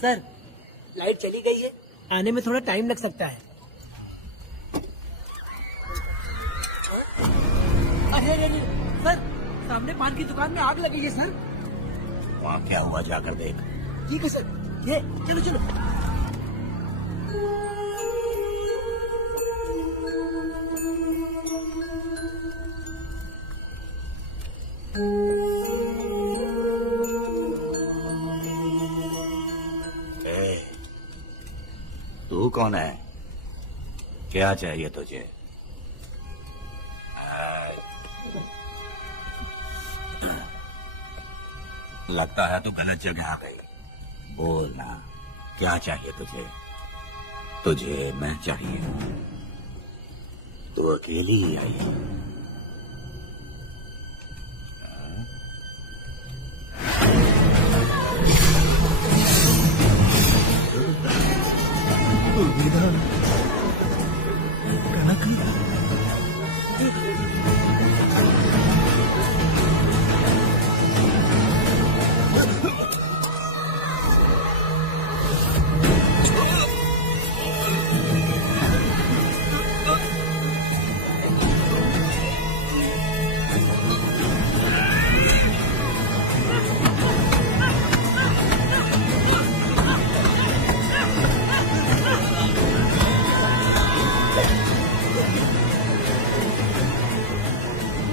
Sir, light चली गई है, आने में थोड़ा टाइम लग सकता है। अरे अरे अरे, सर, सामने पान की दुकान में आग लगी है सर। वहाँ क्या हुआ जाकर देख। ठीक है सर, ये चलो चलो। तू कौन है? क्या चाहिए तुझे? लगता है तू गलत जगह आ गई। बोल ना, क्या चाहिए तुझे? तुझे मैं चाहिए। तू अकेली ही आई है।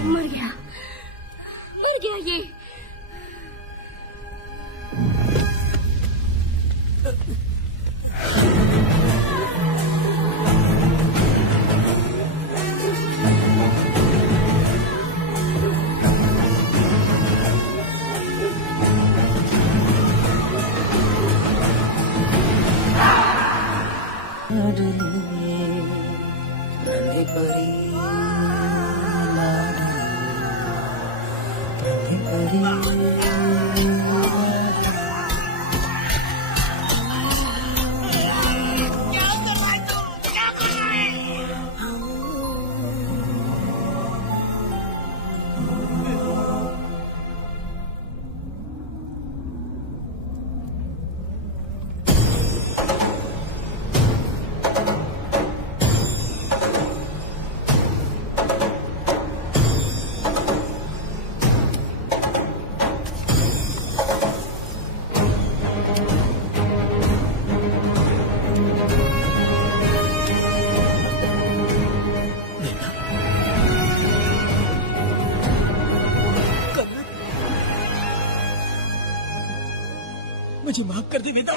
मर गया ये। मुझे माफ कर दे बेटा।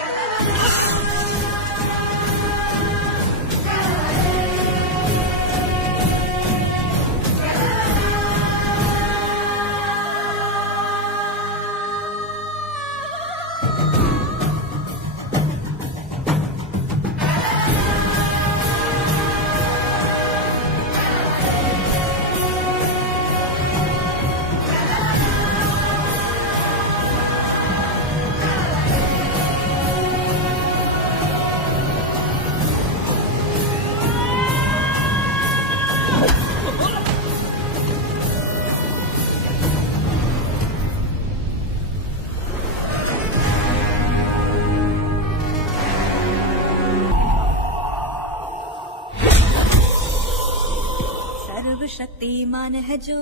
शक्तिमान है जो,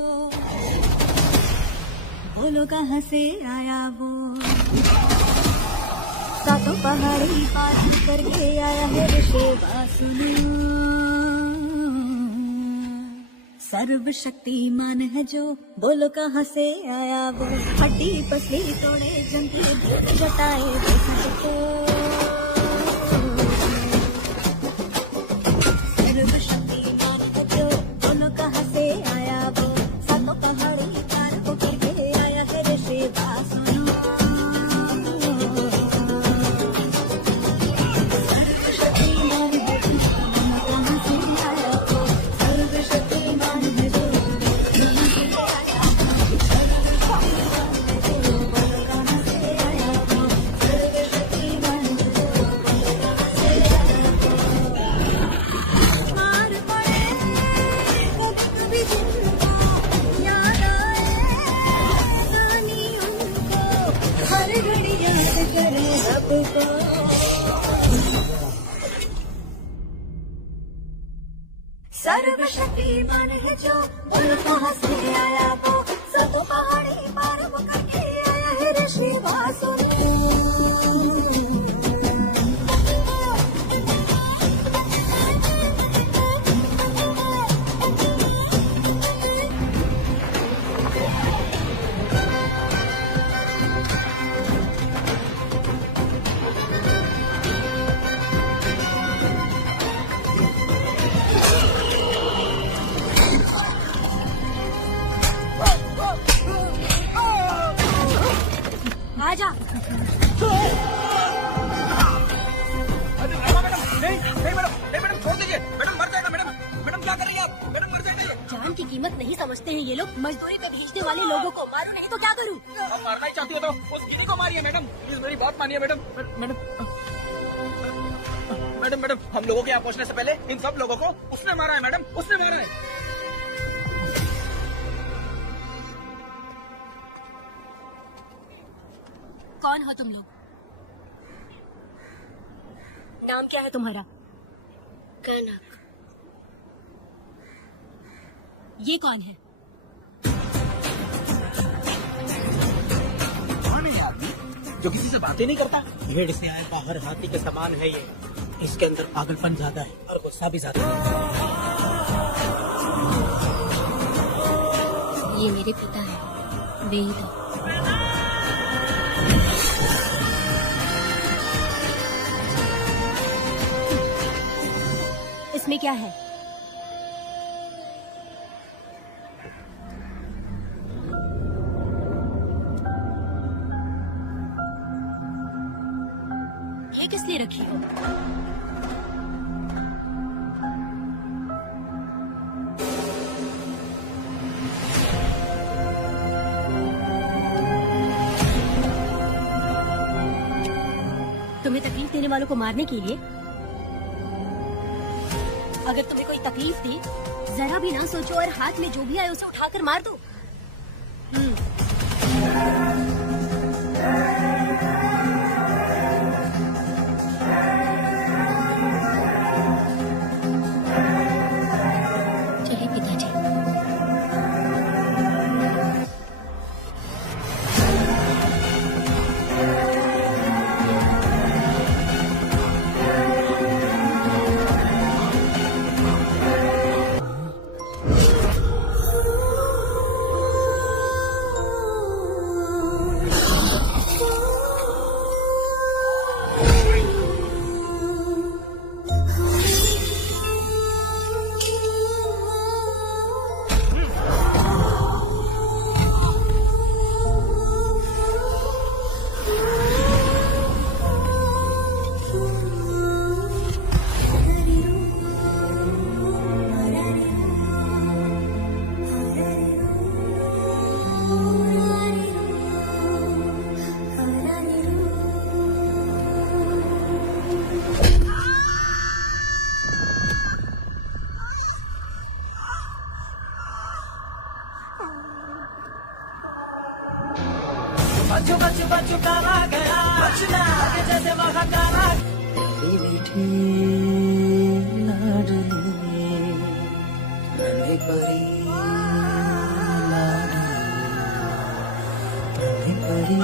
बोलो कहाँ से आया वो। सातों पहाड़ी पार करके आया है ऋषिवा सुनो। सर्वशक्तिमान है जो, बोलो कहाँ से आया वो। हड्डी पसली तोड़े जंगली जटाए देखो। हर घड़ी याद करे रब को। सर्वशक्तिमान है जो, बोलो कहाँ से आया वो, सब पहाड़ी पार वो करके आया है ऋषि वासुदेव। आजा। मैडम छोड़ दीजिए, मैडम मर जाएगा। मैडम मैडम क्या कर रही है आप? मैडम मर जाएगा ये। जान की कीमत नहीं समझते हैं ये लोग। मजदूरी पे भेजने वाले लोगों को मारू नहीं तो क्या करूं? आप मारना ही चाहती हो तो उस गिनी को मारिए मैडम, प्लीज मेरी बात मानिए मैडम। मैडम मैडम मैडम हम लोगों के यहाँ पहुँचने से पहले इन सब लोगों को उसने मारा है मैडम, उसने मारा है। कौन हो तुम लोग? नाम क्या है तुम्हारा? कनक। ये कौन है? कौन है ये आदमी जो किसी से बातें नहीं करता? भेड़ से आए बाहर हाथी के समान है ये। इसके अंदर पागलपन ज्यादा है और गुस्सा भी ज्यादा है। ये मेरे पिता है, वेद। इसमें क्या है? ये किस लिए रखी हो? तुम्हें तकलीफ देने वालों को मारने के लिए? अगर तुम्हें कोई तकलीफ दी, जरा भी ना सोचो और हाथ में जो भी आए उसे उठाकर मार दो। चलिए पिताजी। बच्चू बच्चू बच्चू काला गया बचना आगे जैसे वहाँ काला। मीठी लाडली नन्ही परी लाडली नन्ही परी।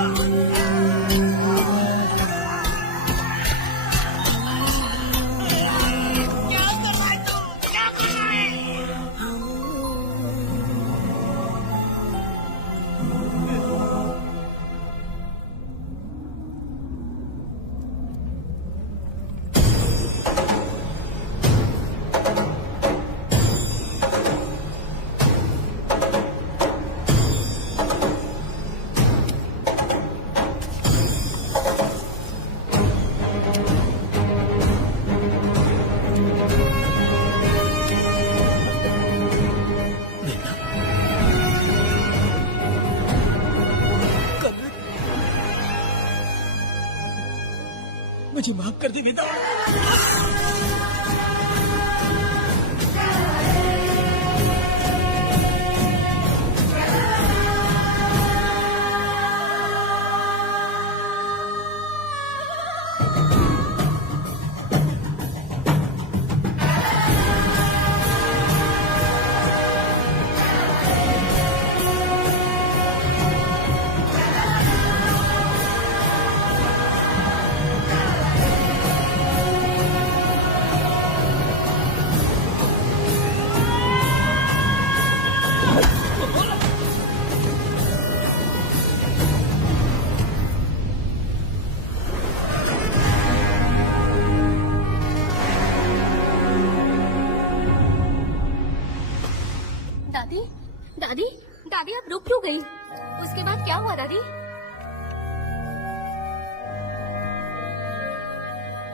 मुझे माफ कर दे बेटा। गई। उसके बाद क्या हुआ दादी?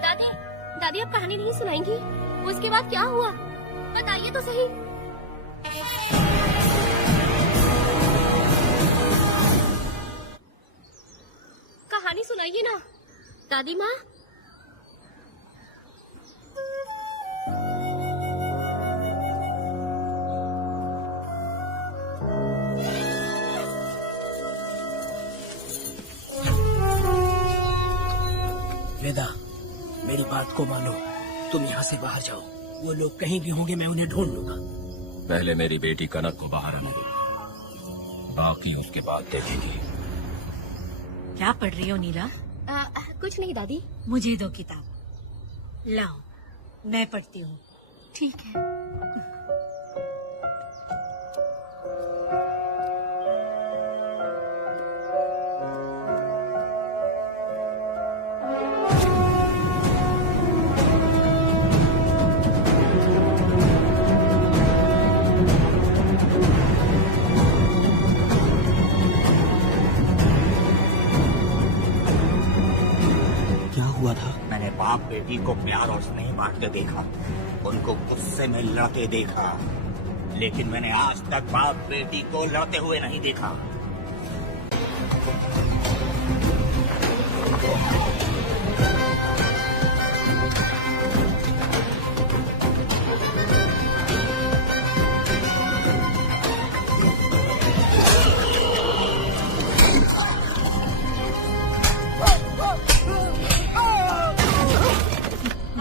दादी दादी आप कहानी नहीं सुनाएंगी? उसके बाद क्या हुआ बताइए तो सही। कहानी सुनाइए ना दादी माँ। वेदा, मेरी बात को मानो, तुम यहाँ से बाहर जाओ। वो लोग कहीं भी होंगे, मैं उन्हें ढूंढ लूंगा। पहले मेरी बेटी कनक को बाहर आने दो, बाकी उसके बाद देखेंगे। क्या पढ़ रही हो नीला? कुछ नहीं दादी। मुझे दो किताब। लाओ, मैं पढ़ती हूँ। ठीक है। मैंने बाप बेटी को प्यार और स्नेह बांटते देखा, उनको गुस्से में लड़ते देखा, लेकिन मैंने आज तक बाप बेटी को लड़ते हुए नहीं देखा।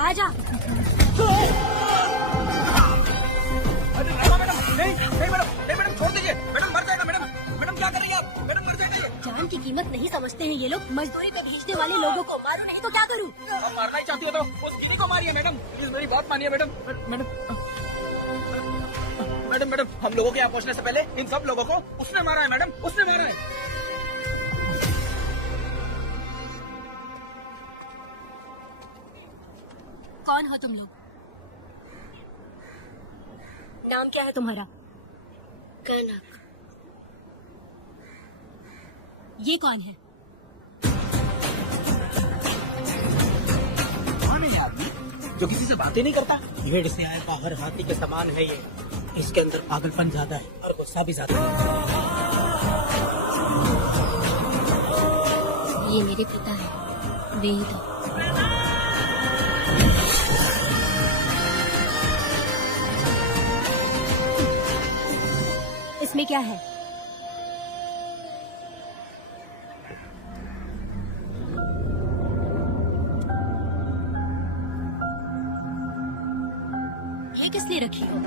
आजा। मैडम छोड़ दीजिए, मैडम मर जाएगा। मैडम क्या कर रही है आप? मैडम मर जाएगा ये। जान की कीमत नहीं समझते हैं ये लोग। मजदूरी पे भेजने वाले लोगों को मारो नहीं तो क्या करूँ? आप मारना ही चाहती हो तो उस गिनी को मारिए मैडम, प्लीज मेरी बात मानिए मैडम। मैडम हम लोगों के यहाँ पहुँचने से पहले इन सब लोगों को उसने मारा है मैडम, उसने मारा है। कौन हो तुम लोग? नाम क्या है तुम्हारा? कनक। ये कौन है? कौन है ये आदमी जो किसी से बातें नहीं करता? भेड़ से आए बाहर हाथी के समान है ये। इसके अंदर पागलपन ज्यादा है और गुस्सा भी ज्यादा है। ये मेरे पिता है, वेद। इसमें क्या है? ये किस लिए रखी हो?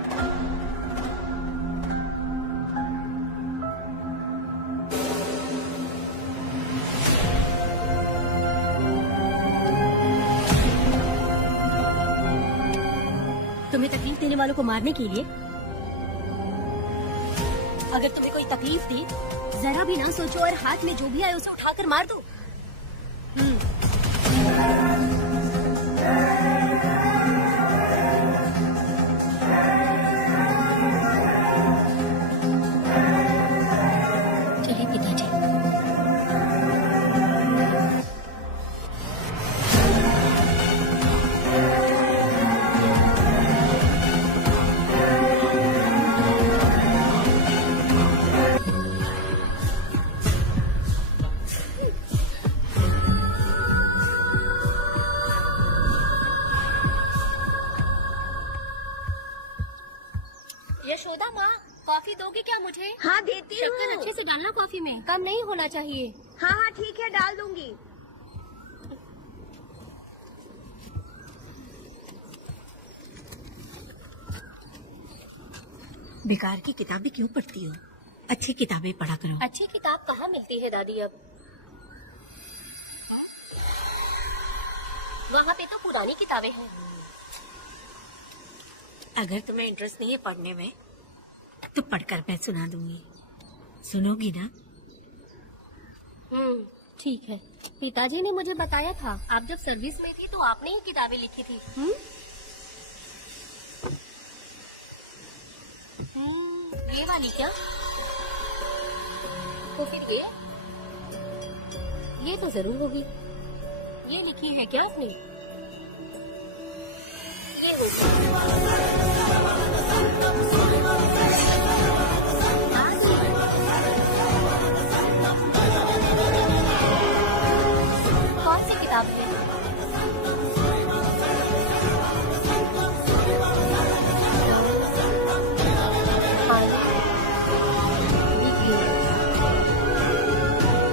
तुम्हें तकलीफ देने वालों को मारने के लिए? अगर तुम्हें कोई तकलीफ दी, जरा भी ना सोचो और हाथ में जो भी आए उसे उठाकर मार दो। चलिए पिताजी। यशोदा माँ, कॉफी दोगे क्या मुझे? हाँ देती हूँ। शक्कर अच्छे से डालना कॉफी में, कम नहीं होना चाहिए। हाँ ठीक है, डाल दूंगी। बेकार की किताबें क्यों पढ़ती हो? अच्छी किताबें पढ़ा करो। अच्छी किताब कहाँ मिलती है दादी अब? वहाँ पे तो पुरानी किताबें हैं। अगर तुम्हें इंटरेस्ट नहीं है पढ़ने में तो पढ़कर मैं सुना दूंगी। सुनोगी ना? ठीक है। पिताजी ने मुझे बताया था आप जब सर्विस में थी तो आपने ही किताबें लिखी थी। ये वाली क्या? तो फिर ये तो जरूर होगी। ये लिखी है क्या आपने? ये होगी। कौन सी किताब है?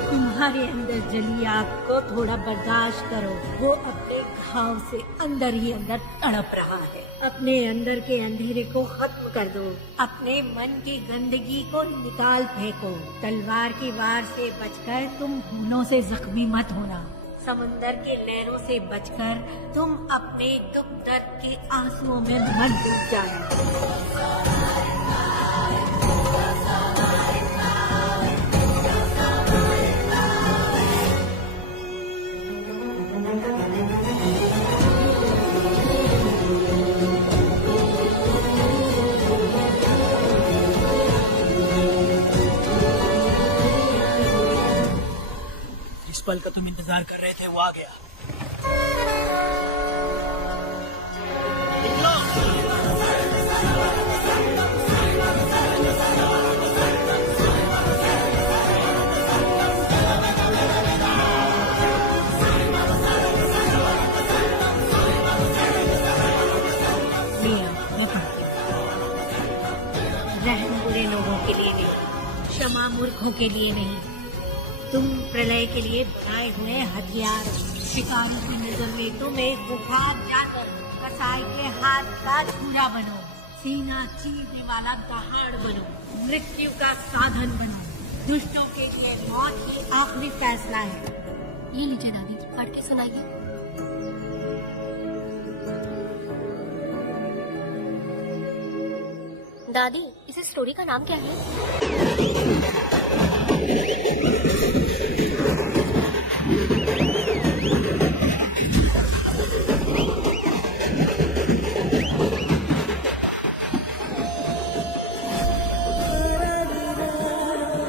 तुम्हारे अंदर जली आग को थोड़ा बर्दाश्त करो। वो अपने घाव से अंदर ही अंदर तड़प रहा है। अपने अंदर के अंधेरे को खत्म कर दो। अपने मन की गंदगी को निकाल फेंको। तलवार की वार से बचकर तुम खूनों से जख्मी मत होना। समंदर के लहरों से बचकर तुम अपने दुख दर्द के आंसुओं में मत डूब जाना। जिस पल का तुम इंतजार कर रहे थे वो आ गया। निकलो। रहम बुरे लोगों के लिए नहीं, क्षमा मूर्खों के लिए नहीं। तुम प्रलय के लिए बनाए हुए हथियार। शिकारी की नजर में तुम एक बुखार जाकर कसाई के हाथ का छुरा बनो। सीना चीरने वाला दहाड़ बनो। मृत्यु का साधन बनो। दुष्टों के लिए मौत ही आखिरी फैसला है। ये लीजिए दादी, पढ़ के सुनाइए। दादी, इस स्टोरी का नाम क्या है?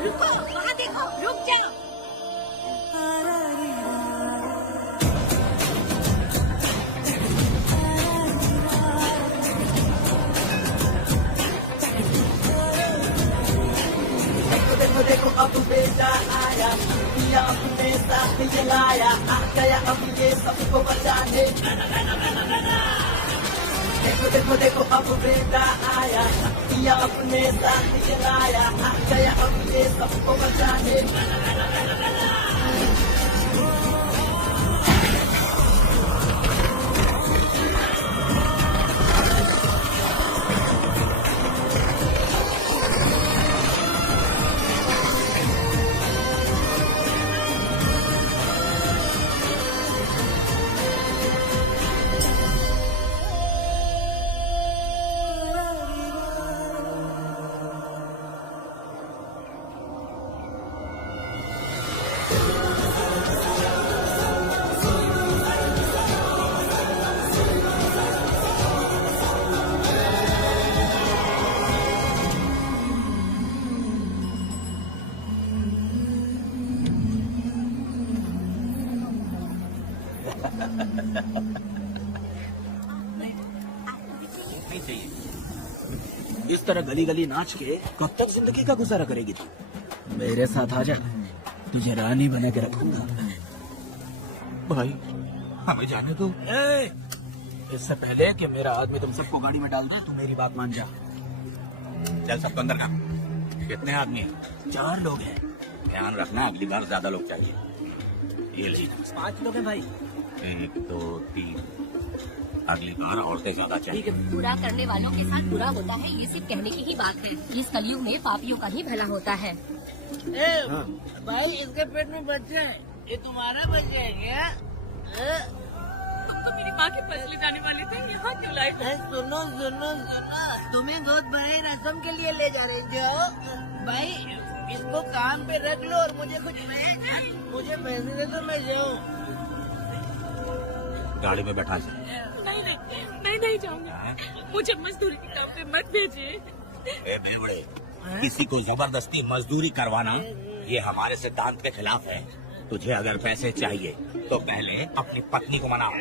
रुको, वहाँ देखो, रुक जाओ। देखो देखो अब बेटा आया, पिया अपने साथ जलाया, आ गया अब ये सबको बचाने। देखो देखो देखो अब बेटा आया, पिया अपने साथ जलाया, आ गया अब ये सबको बचाने। नहीं चाहिए। इस तरह गली गली नाच के कब तक जिंदगी का गुजारा करेगी तू? मेरे साथ आ जा, तुझे रानी बना के रखूंगा। भाई हमें जाने दो। इससे पहले कि मेरा आदमी तुम सबको गाड़ी में डाल दे, तू मेरी बात मान जा। चल सबको अंदर कर। कितने आदमी हैं? 4 लोग हैं। ध्यान रखना, अगली बार ज्यादा लोग चाहिए। ये ले 5 लोग हैं भाई। 1 2 3, अगली बार औरतें ज्यादा चाहिए। बुरा करने वालों के साथ बुरा होता है, ये सिर्फ कहने की ही बात है। इस कलयुग में पापियों का ही भला होता है। भाई इसके पेट में बच्चे हैं, ये तुम्हारा बच्चा है क्या? तो मेरी माँ के पास ले जाने वाले थे, यहाँ क्यों लाए? सुनो सुनो सुनो, तुम्हें गोद भराई रस्म के लिए ले जा रहे थे। भाई इसको काम पे रख लो और मुझे मुझे पैसे दे दो, मैं जाऊँ। गाड़ी में बैठा से। नहीं नहीं, मैं नहीं जाऊंगा। मुझे मजदूरी के काम पे मत भेजिए। ए बेवड़े, किसी को जबरदस्ती मजदूरी करवाना ये हमारे सिद्धांत के खिलाफ है। तुझे अगर पैसे चाहिए तो पहले अपनी पत्नी को मनाओ।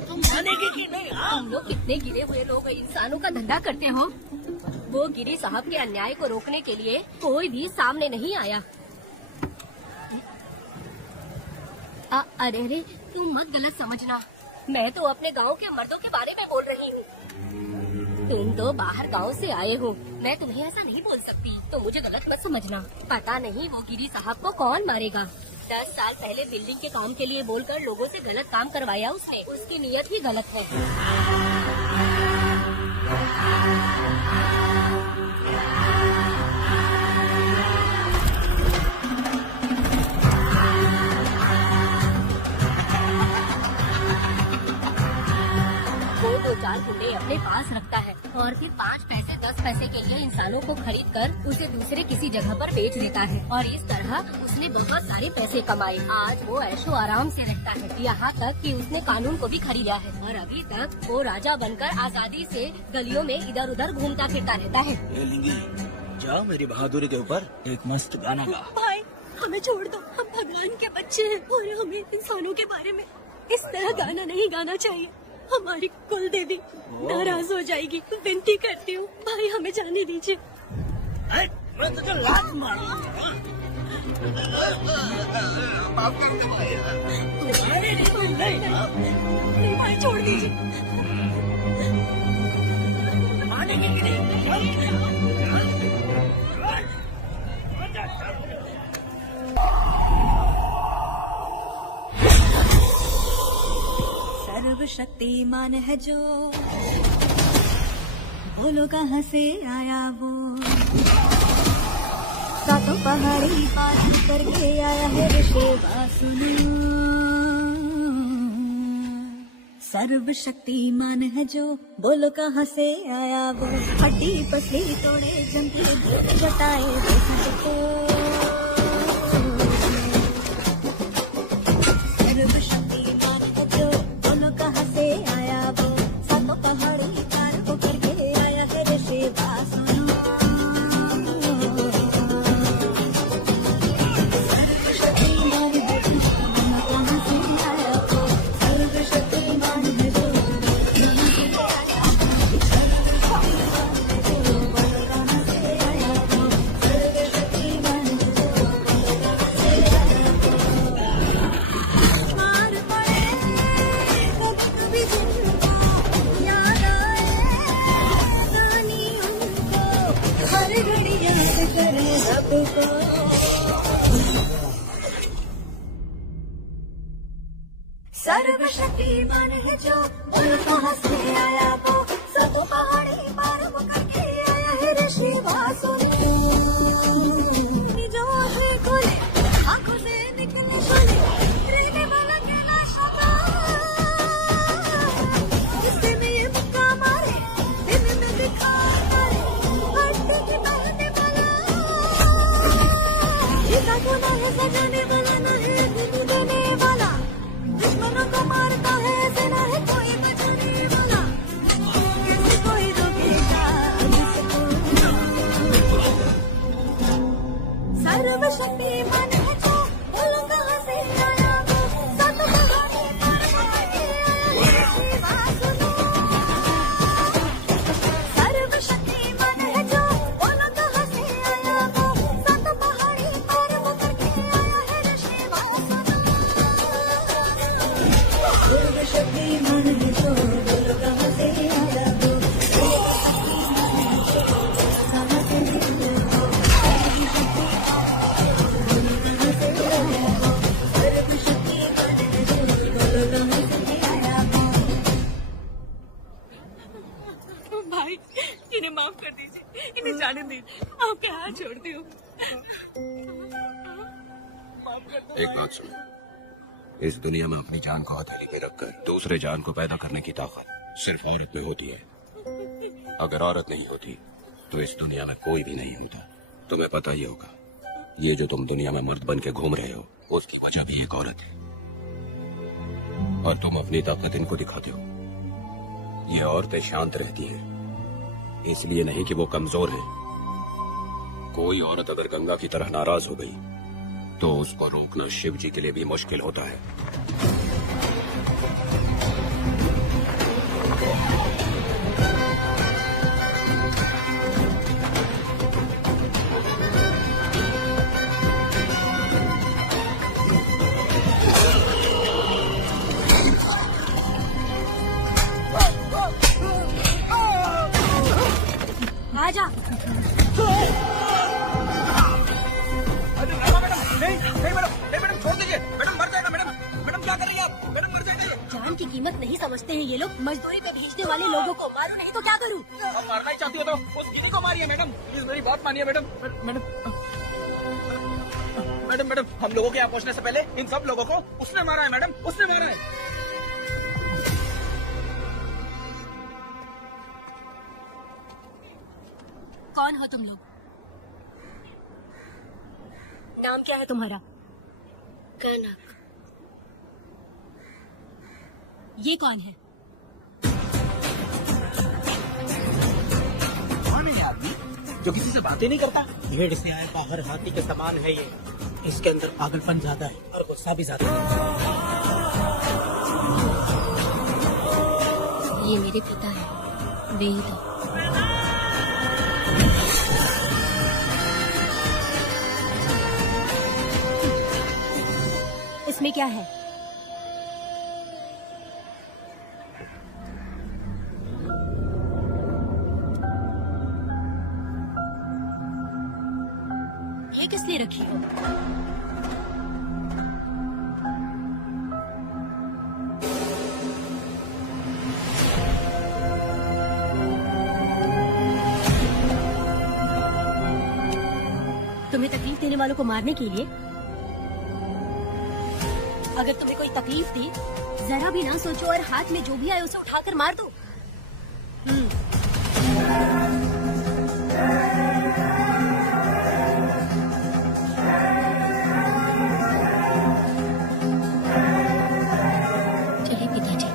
तुम मानेगी कि नहीं? हाँ? तुम लोग कितने गिरे हुए लोग इंसानों का धंधा करते हो। वो गिरी साहब के अन्याय को रोकने के लिए कोई भी सामने नहीं आया। अरे तुम मत गलत समझना, मैं तो अपने गांव के मर्दों के बारे में बोल रही हूँ। तुम तो बाहर गांव से आए हो, मैं तुम्हें ऐसा नहीं बोल सकती, तो मुझे गलत मत समझना। पता नहीं वो गिरी साहब को कौन मारेगा। 10 साल पहले बिल्डिंग के काम के लिए बोलकर लोगों से गलत काम करवाया उसने। उसकी नीयत ही गलत है। वो 2-4 गुंडे अपने पास रखता है और फिर 5 पैसे 10 पैसे के लिए इंसानों को खरीद कर उसे दूसरे किसी जगह पर बेच देता है और इस तरह उसने बहुत सारे पैसे कमाए। आज वो ऐशो आराम से रहता है, यहाँ तक कि उसने कानून को भी खरीदा है और अभी तक वो राजा बनकर आजादी से गलियों में इधर उधर घूमता फिरता रहता है। ए लिंगी, जाओ मेरी बहादुरी के ऊपर एक मस्त गाना गा। भाई हमें छोड़ दो, हम भगवान के बच्चे हैं और हमें इंसानों के बारे में इस तरह गाना नहीं गाना चाहिए। हमारी कुल देवी नाराज हो जाएगी। विनती करती हूँ भाई, हमें जाने दीजिए। मैं तुझे लात मारूंगा। माफ कर दे भाई। नहीं भाई, छोड़ दीजिए। मानेगी कि नहीं? सर्वशक्तिमान है जो, बोलो कहाँ से आया वो। सातों पहाड़ी पार करके आया है ऋषिवा सुनो। सर्वशक्तिमान है जो, बोलो कहाँ से आया वो। हड्डी पसली तोड़े जमती जताए वो सबको। सर्वशक्तिमान है जो, बोलो कहाँ से आया वो। सातों पहाड़ी पार करके आया है ऋषिवा सुनो। सर्वशक्तिमान है जो, बोलो कहाँ से आया वो। सातों पहाड़ी पार करके आया है ऋषिवा सुनो। जो आँखें खोले आँखों से निकले शोले, रहने वाला कहला शोला। जिससे में ये मुक्का मारे, दिन में दिखा मारे, हड्डी के बहने वाला। इसका गुनाह है सजाने वाला, ना है दिन देने वाला। दुश्मनों को मारता है, सेना है कोई बचाने वाला। कैसे कोई रोकेगा इसको। सर्वशक्तिमान है जो, बोलो कहाँ से आया वो। सातों पहाड़ी पार करके आया है ऋषिवा सुनो। सर्वशक्तिमान है जो, बोलो कहाँ से आया वो। सातों पहाड़ी पार करके आया है ऋषिवा सुनो। सर्वशक्तिमान है जो, बोलो कहाँ से आया वो। भाई इन्हें माफ कर दीजिए, इन्हें जाने दीजिए, आपके हाथ छोड़ती हूँ। एक बात सुनो, इस दुनिया में अपनी जान को हथेली पे रखकर दूसरे जान को पैदा करने की ताकत सिर्फ औरत में होती है। अगर औरत नहीं होती तो इस दुनिया में कोई भी नहीं होता। तुम्हें पता ही होगा, ये जो तुम दुनिया में मर्द बन के घूम रहे हो, उसकी वजह भी एक औरत है। और तुम अपनी ताकत इनको दिखाते हो। ये औरतें शांत रहती हैं, इसलिए नहीं कि वो कमजोर हैं। कोई औरत अगर गंगा की तरह नाराज हो गई तो उसको रोकना शिव जी के लिए भी मुश्किल होता है। आजा। मैडम छोड़ दीजिए। मैडम मर जाएगा। मैडम क्या कर रही है आप? मैडम मर जाएगा। जान की कीमत नहीं समझते हैं ये लोग। मजदूरी पे भेजने वाले लोगों को मारू नहीं तो क्या करूं? आप मारना ही चाहती हो तो उस कीनी को मारिए मैडम। प्लीज मेरी बात मानिए मैडम। मैडम हम लोगों के यहाँ पहुँचने से पहले इन सब लोगों को उसने मारा है मैडम, उसने मारा है। कौन हो तुम लोग? नाम क्या है तुम्हारा? कनक। ये कौन है? कौन है ये आदमी जो किसी से बातें नहीं करता? भेड़ से आए बाहर हाथी के समान है ये। इसके अंदर पागलपन ज्यादा है और गुस्सा भी ज्यादा है। ये मेरे पिता है, वेद। इसमें क्या है? ये किस लिए रखी हो? तुम्हें तकलीफ देने वालों को मारने के लिए? अगर तुम्हें कोई तकलीफ दी, जरा भी ना सोचो और हाथ में जो भी आए उसे उठाकर मार दो। चलिए पिताजी।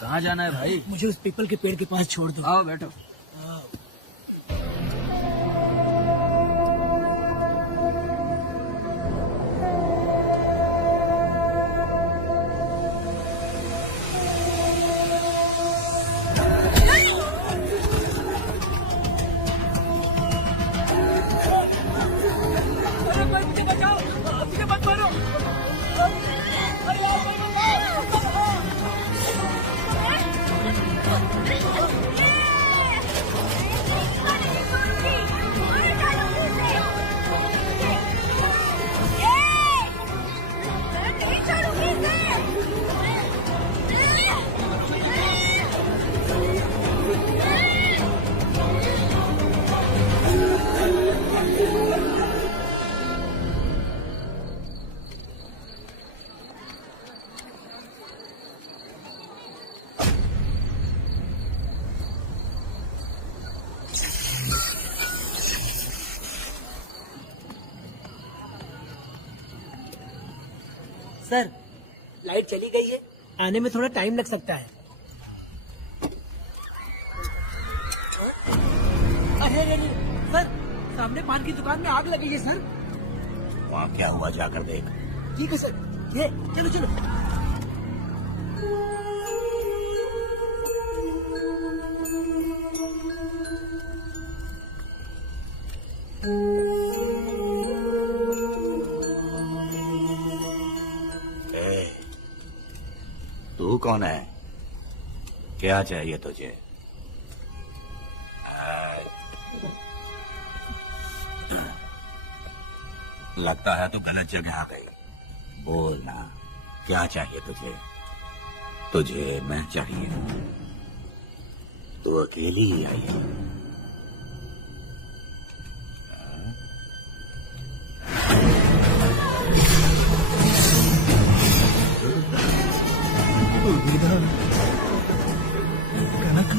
कहाँ जाना है भाई? मुझे उस पीपल के पेड़ के पास छोड़ दो। आओ बैठो। सर, लाइट चली गई है। आने में थोड़ा टाइम लग सकता है। अरे सर, सामने पान की दुकान में आग लगी है सर। वहाँ क्या हुआ जाकर देख। ठीक है सर। ये चलो। तू कौन है? क्या चाहिए तुझे? लगता है तो गलत जगह आ गई। बोलना, क्या चाहिए तुझे? तुझे मैं चाहिए। तू अकेली ही आई है। कनक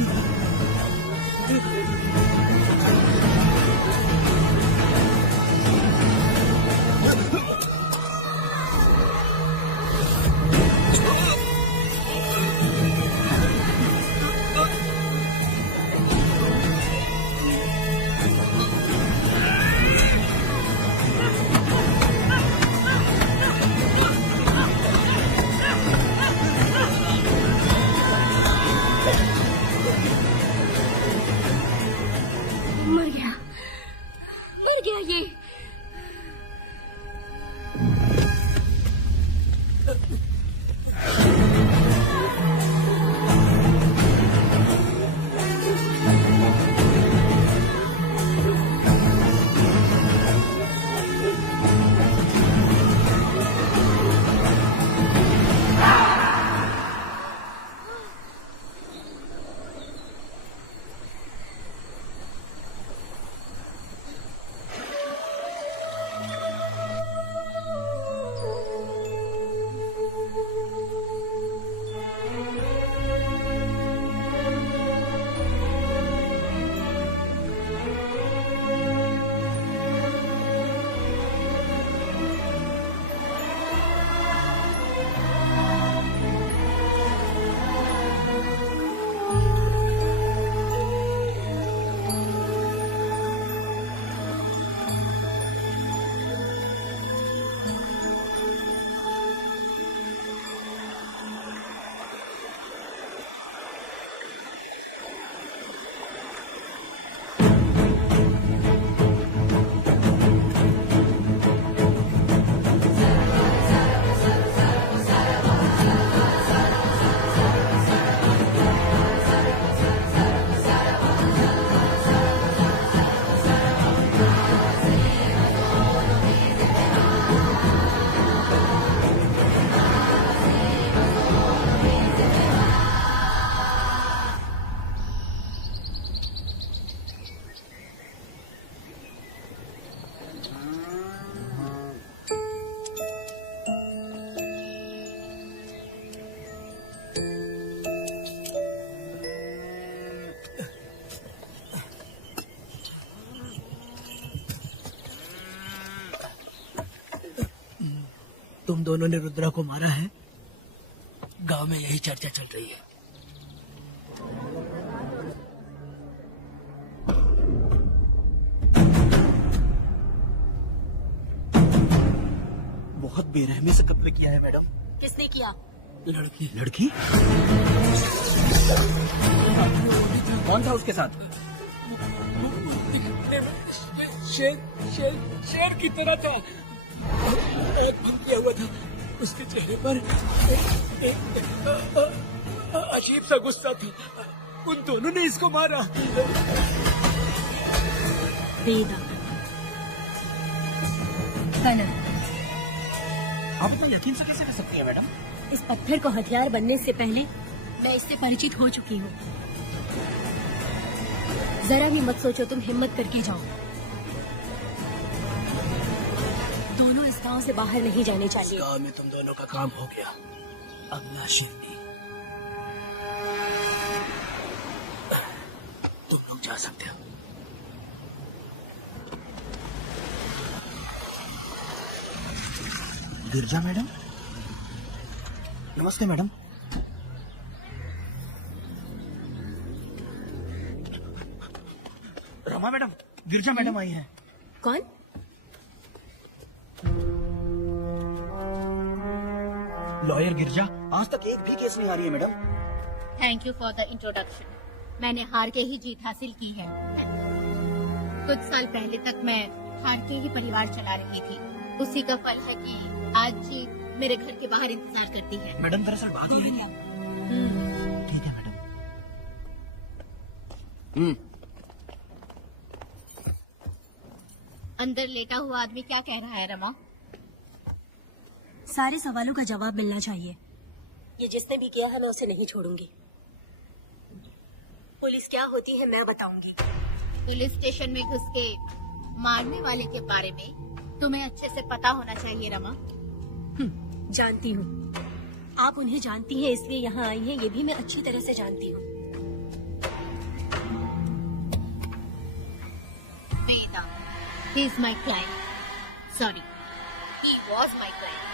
चाहिए। तुम दोनों ने रुद्रा को मारा है? गांव में यही चर्चा चल रही है। बहुत बेरहमी से कत्ल किया है मैडम। किसने किया? लड़की। लड़की? कौन था उसके साथ? शेर की तरह था। आँख बंद किया हुआ था। उसके चेहरे पर अजीब सा गुस्सा था। उन दोनों ने इसको मारा। वेदा, कनन, आप इतना यकीन से कैसे कर सकती है मैडम? इस पत्थर को हथियार बनने से पहले मैं इससे परिचित हो चुकी हूँ। जरा भी मत सोचो, तुम हिम्मत करके जाओ। दोनों इस गांव से बाहर नहीं जाने चाहिए। गांव में तुम दोनों का काम हो गया। अब ना शिरनी, तुम लोग जा सकते हो। गिरजा मैडम? नमस्ते मैडम। रमा मैडम, गिरजा मैडम आई हैं। कौन? लॉयर गिरजा आज तक एक भी केस नहीं आ रही है madam. Thank you for the introduction. मैंने हार के ही जीत हासिल की है। कुछ साल पहले तक मैं हार के ही परिवार चला रही थी। उसी का फल है कि आज जीत मेरे घर के बाहर इंतजार करती है। मैडम दरअसल बात ये है। ठीक है मैडम। अंदर लेटा हुआ आदमी क्या कह रहा है रमा? सारे सवालों का जवाब मिलना चाहिए। ये जिसने भी किया है मैं उसे नहीं छोड़ूंगी। पुलिस क्या होती है मैं बताऊंगी। पुलिस स्टेशन में घुस के मारने वाले के बारे में तुम्हें अच्छे से पता होना चाहिए रमा। जानती हूँ। आप उन्हें जानती हैं इसलिए यहाँ आई हैं, ये भी मैं अच्छी तरह से जानती हूँ। वेदा, he is my client. Sorry, he was my client.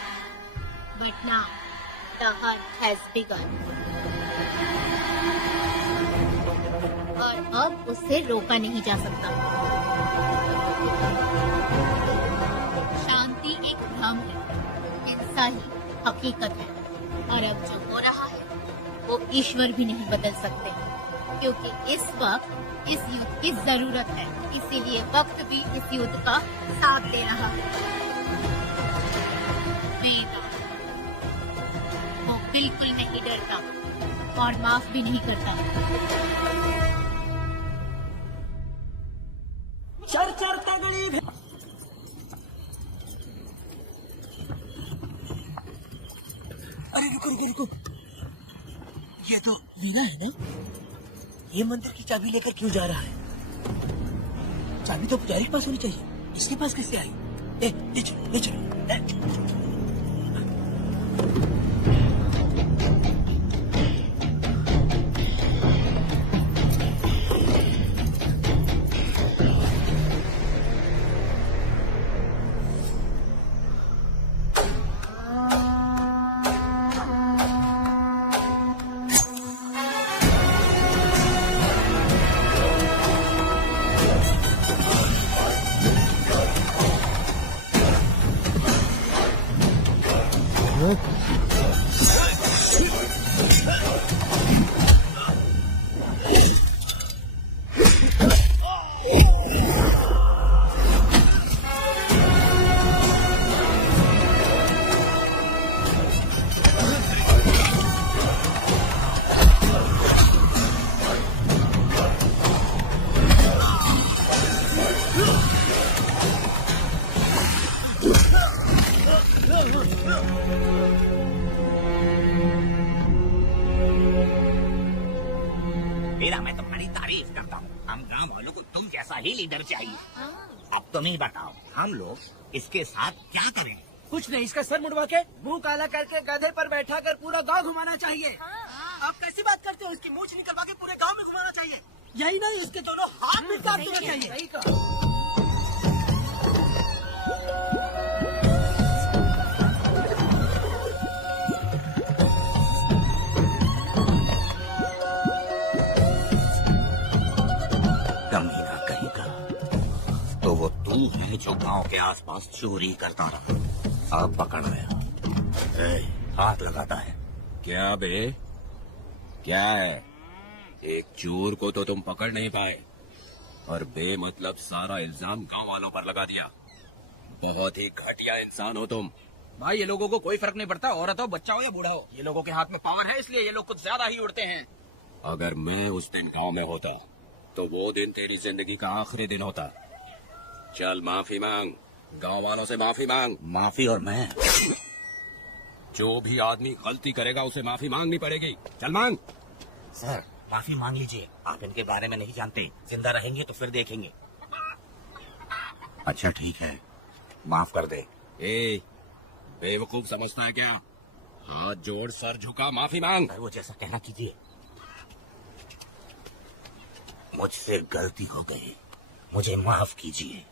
But now the hunt has begun. और अब उसे रोका नहीं जा सकता। शांति एक भ्रम है, हिंसा ही हकीकत है। और अब जो हो रहा है वो ईश्वर भी नहीं बदल सकते। क्योंकि इस वक्त इस युद्ध की जरूरत है, इसीलिए वक्त भी इस युद्ध का साथ दे रहा है। वेदा, वो बिल्कुल नहीं डरता और माफ भी नहीं करता। चर चर तगड़ी अरे रुको रुको रुको, ये तो वीरा है ना? ये मंदिर की चाबी लेकर क्यों जा रहा है? चाबी तो पुजारी के पास होनी चाहिए, इसके पास कैसे आई? ले चलो ले चलो। मेरा मैं तुम्हारी तारीफ करता हूँ। हम गांव वालों को तुम जैसा ही लीडर चाहिए। अब तुम ही बताओ, हम लोग इसके साथ क्या करें? कुछ नहीं, इसका सर मुड़वा के मुंह काला करके गधे पर बैठा कर पूरा गांव घुमाना चाहिए। आप कैसी बात करते हो? इसकी मूंछ निकलवा के पूरे गांव में घुमाना चाहिए। यही नहीं, उसके दोनों हाथ भी काट देना चाहिए। सही कहा। कमीना कहीं का तो वो तू है जो गांव के आसपास चोरी करता रहा। अब पकड़ गया। हाथ लगाता है। क्या बे? क्या है? एक चोर को तो तुम पकड़ नहीं पाए और बेमतलब सारा इल्जाम गांव वालों पर लगा दिया। बहुत ही घटिया इंसान हो तुम। भाई, ये लोगों को कोई फर्क नहीं पड़ता, औरत हो, बच्चा हो या बूढ़ा हो। ये लोगों के हाथ में पावर है, इसलिए ये लोग कुछ ज्यादा ही उड़ते हैं। अगर मैं उस दिन गांव में होता तो वो दिन तेरी जिंदगी का आखिरी दिन होता। चल माफी मांग, गांव वालों से माफी मांग। माफी? और मैं? जो भी आदमी गलती करेगा उसे माफी मांगनी पड़ेगी। चल मांग। सर, माफी मांग लीजिए। आप इनके बारे में नहीं जानते। जिंदा रहेंगे तो फिर देखेंगे। अच्छा ठीक है, माफ कर दे। ए, बेवकूफ समझता है क्या? हाथ जोड़, सर झुका, माफी मांग। वो जैसा कहना कीजिए। मुझसे गलती हो गई, मुझे माफ कीजिए।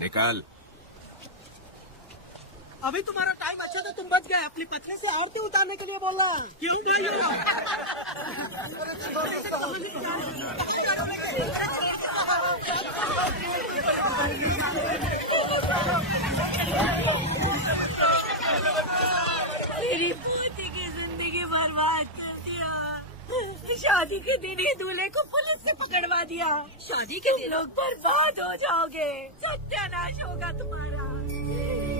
निकल। अभी तुम्हारा टाइम अच्छा था, तुम बच गए। अपनी पत्नी से आरती उतारने के लिए बोला। क्यों भाई? मेरी पोती की जिंदगी बर्बाद कर दिया। शादी के दिन ही दूल्हे को पुलिस से पकड़वा दिया। शादी के दिन लोग बर्बाद हो जाओगे, सत्यानाश होगा तुम्हारा।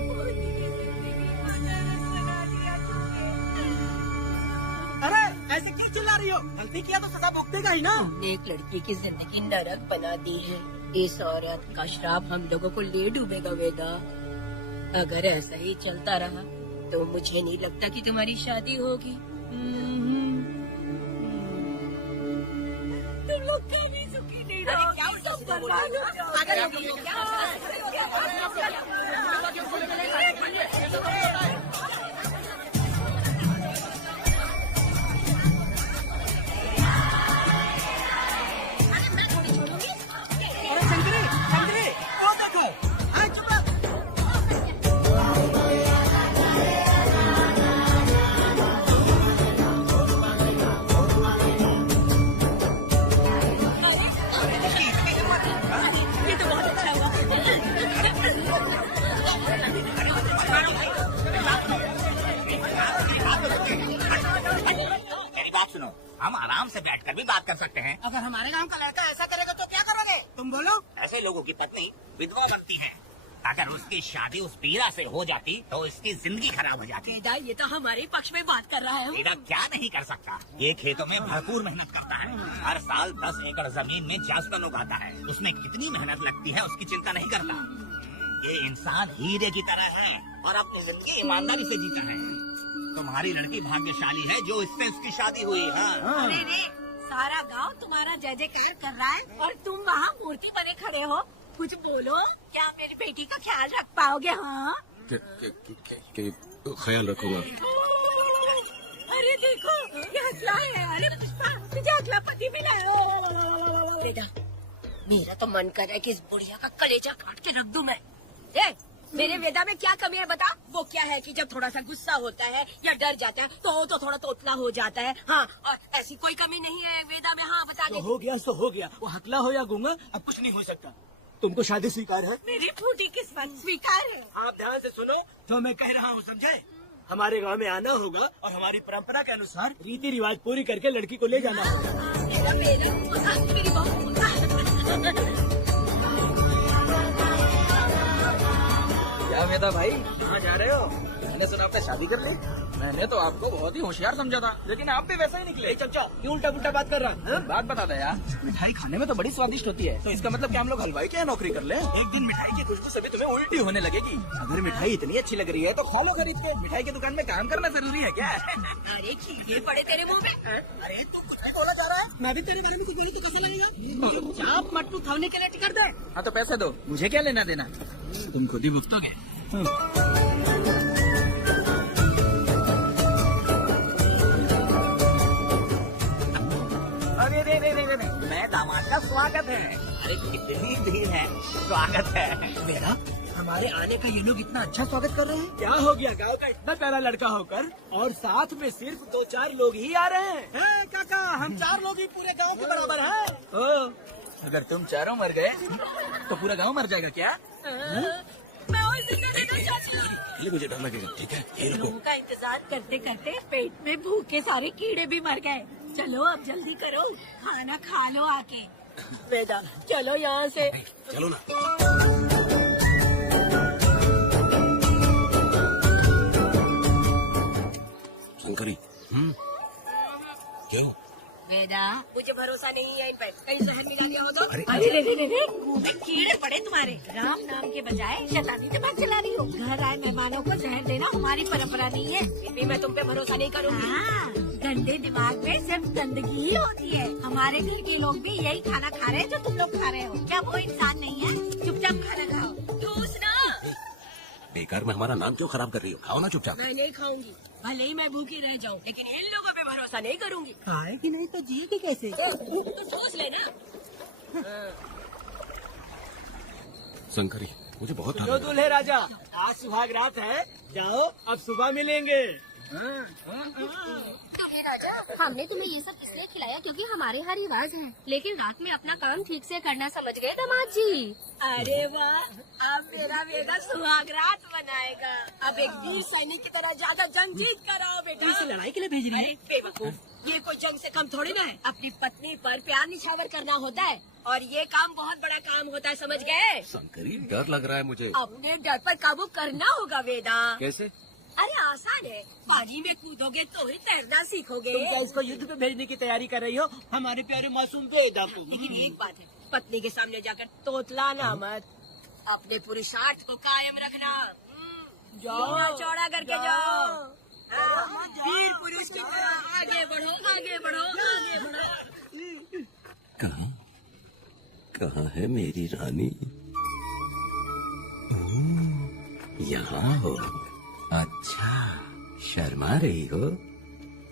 पोती की जिंदगी को नरक बना दिया तुमने। अरे ऐसे क्यों चिल्ला रही हो? गलती किया तो सजा भुगतेगा ही ना। हमने एक लड़की की जिंदगी नरक बना दी है। इस औरत का श्राप हम लोगों को ले डूबेगा वेदा। अगर ऐसा ही चलता रहा तो मुझे नहीं लगता कि तुम्हारी शादी होगी। तुम लोग कभी सुखी नहीं रहोगे, सब बर्बाद हो जाओगे। अरे शंकरी, शंकरी, वो देखो। हाँ, चुप रहो। ये तो बहुत अच्छा हुआ। मेरी बात सुनो, हम आराम से बैठकर भी बात कर सकते हैं। अगर हमारे गांव का लड़का ऐसा करेगा तो क्या करोगे? तुम बोलो। ऐसे लोगों की पत्नी विधवा बनती है। अगर उसकी शादी उस पीरा से हो जाती तो उसकी जिंदगी खराब हो जाती। वेदा, ये तो हमारे पक्ष में बात कर रहा है। पीरा क्या नहीं कर सकता। ये खेतों में भरपूर मेहनत करता है। हर साल 10 एकड़ जमीन में जासवन उगाता है। उसमें कितनी मेहनत लगती है उसकी चिंता नहीं करता। ये इंसान हीरे की तरह है और अपनी जिंदगी ईमानदारी से जीता है। तुम्हारी लड़की भाग्यशाली है जो इससे उसकी शादी हुई। हाँ। अरे रे, सारा गांव तुम्हारा जय जयकार कर रहा है और तुम वहाँ मूर्ति बने खड़े हो। कुछ बोलो, क्या मेरी बेटी का ख्याल रख पाओगे? हाँ, ख्याल रखूंगा। अरे देखो, ये हथला है। अरे पुष्पा, तुझे हथला पति मिला है। बेटा, मेरा तो मन कर रहा है कि इस बुढ़िया का कलेजा काट के रख दूं मैं। मेरे वेदा में क्या कमी है बता? वो क्या है कि जब थोड़ा सा गुस्सा होता है या डर जाता है तो थोड़ा तोतला हो जाता है। हाँ, और ऐसी कोई कमी नहीं है वेदा में। हाँ, बता दे। हो गया तो हो गया, वो हकला हो या गूंगा अब कुछ नहीं हो सकता। तुमको शादी स्वीकार है? मेरी फूटी किस्मत स्वीकार है। आप ध्यान से सुनो तो मैं कह रहा हूँ, समझे? हमारे गांव में आना होगा और हमारी परंपरा के अनुसार रीति रिवाज पूरी करके लड़की को ले जाना होगा। मेरी बहू। क्या वेदा भाई, कहाँ जा रहे हो? मैंने सुना आपने शादी कर ली। मैंने तो आपको बहुत ही होशियार समझा था, लेकिन आप भी वैसा ही निकले। चचा, क्यों उल्टा पुल्टा बात कर रहा है? बात बता दे यार। मिठाई खाने में तो बड़ी स्वादिष्ट होती है, तो इसका मतलब क्या हम लोग हलवाई के यहाँ नौकरी कर ले? एक दिन मिठाई की खुशबू से भी तुम्हें उल्टी होने लगेगी। अगर मिठाई इतनी अच्छी लग रही है तो खा लो खरीद के। मिठाई की दुकान में काम करना जरूरी है क्या? अरे कीड़े पड़े तेरे मुंह में। अरे तू कुछ नहीं बोला जा रहा है। मैं भी तेरे बारे में कुछ बोली तो कैसा लगेगा? चाप मट्टू थाने के लिए टिकट दे। हाँ तो पैसे दो, मुझे क्या लेना देना? तुम खुद ही भुगतोगे। अरे मैं दामाद का स्वागत है। अरे कितनी भीड़ है, स्वागत है। मेरा हमारे आने का ये लोग इतना अच्छा स्वागत कर रहे हैं। क्या हो गया गांव का इतना प्यारा लड़का होकर और साथ में सिर्फ 2-4 लोग ही आ रहे हैं? काका, हम 4 लोग ही पूरे गांव के बराबर हैं। ओ, अगर तुम चारों मर गए तो पूरा गांव मर जाएगा क्या? मैं और जिंदा रहना चाहती हूँ। पहले मुझे डर लगेगा, ठीक है? ये रखो। लोगों का इंतजार करते करते पेट में भूखे सारे कीड़े भी मर गए। चलो अब जल्दी करो, खाना खा लो आके। वेदा, चलो यहाँ से। चलो ना। शंकरी, क्यों? वेदा, मुझे भरोसा नहीं है इन पर। कहीं जहर मिला दिया हो तो? अरे रे, मुंह में कीड़े पड़े तुम्हारे। राम नाम के बजाय शैतानी दिमाग चला रही हो। घर आए मेहमानों को जहर देना हमारी परंपरा नहीं है। फिर भी मैं तुम पे भरोसा नहीं करूँगी। हाँ, गंदे दिमाग में सिर्फ गंदगी ही होती है। हमारे घर के लोग भी यही खाना खा रहे हैं जो तुम लोग खा रहे हो। क्या वो इंसान नहीं है? चुपचाप खाना खाओ। ठूस ना। बेकार में हमारा नाम क्यों खराब कर रही हो? खाओ ना चुपचाप। मैं नहीं खाऊंगी, भले ही मैं भूखी रह जाऊँ, लेकिन इन लोगों पे भरोसा नहीं करूंगी। खाएगी नहीं तो जिएगी कैसे? तो ठूस लेना। शंकरी, मुझे बहुत डर जो लग रहा है। दूल्हे राजा, आज सुहाग रात है, जाओ अब सुबह मिलेंगे। राजा, हमने तुम्हें ये सब इसलिए खिलाया क्योंकि हमारे यहाँ रिवाज है, लेकिन रात में अपना काम ठीक से करना समझ गए दामाद जी। अरे वाह, अब मेरा वेदा सुहागरात बनाएगा। अब एक वीर सैनिक की तरह ज्यादा जंग जीत कर आओ बेटा। इसे लड़ाई के लिए भेज रही है? अरे बेवकूफ, ये कोई जंग से कम थोड़ी ना है। अपनी पत्नी पर प्यार निछावर करना होता है और ये काम बहुत बड़ा काम होता है, समझ गए? शंकरी, डर लग रहा है मुझे। अपने डर पर काबू करना होगा वेदा। कैसे? अरे आसान है, पानी में कूदोगे तो ही तैरना सीखोगे। तुम क्या इसको युद्ध पे भेजने की तैयारी कर रही हो? हमारे प्यारे मासूम वेदा को। लेकिन एक बात है, पत्नी के सामने जाकर तोतलाना मत। अपने पुरुषार्थ को कायम रखना। जाओ, चौड़ा करके जाओ। वीर पुरुष की तरह आगे बढ़ो, आगे बढ़ो, आगे बढ़ो। कहाँ है मेरी रानी? यहाँ हो? अच्छा, शर्मा रही हो?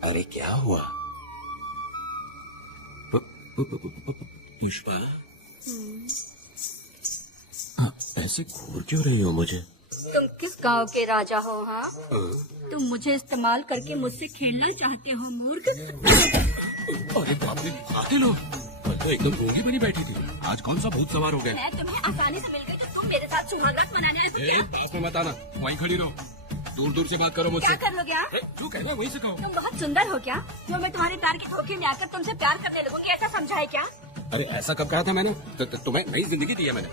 अरे क्या हुआ? पुष्पा, ऐसे घूर क्यों रही हो मुझे? तुम किस गांव के राजा हो? हाँ, तुम मुझे इस्तेमाल करके मुझसे खेलना चाहते हो मूर्ख। अरे बाप रे, कातिल हो। कल तो एकदम गूंगी बनी बैठी थी, आज कौन सा भूत सवार हो गया? मैं तुम्हें आसानी से मिल गई तो तुम मेरे साथ सुहागरात मनाने आए हो क्या? पास में मत आना, वहीं खड़ी रहो। दूर दूर से बात करो मुझसे। क्या कर लोगे आप? जो कहना वही से कहो। तुम बहुत सुंदर हो क्या जो मैं तुम्हारे प्यार के धोखे में आकर तुमसे प्यार करने लगूंगी, ऐसा समझा है क्या? अरे ऐसा कब कहा था मैंने? तुम्हें नई जिंदगी दी है मैंने।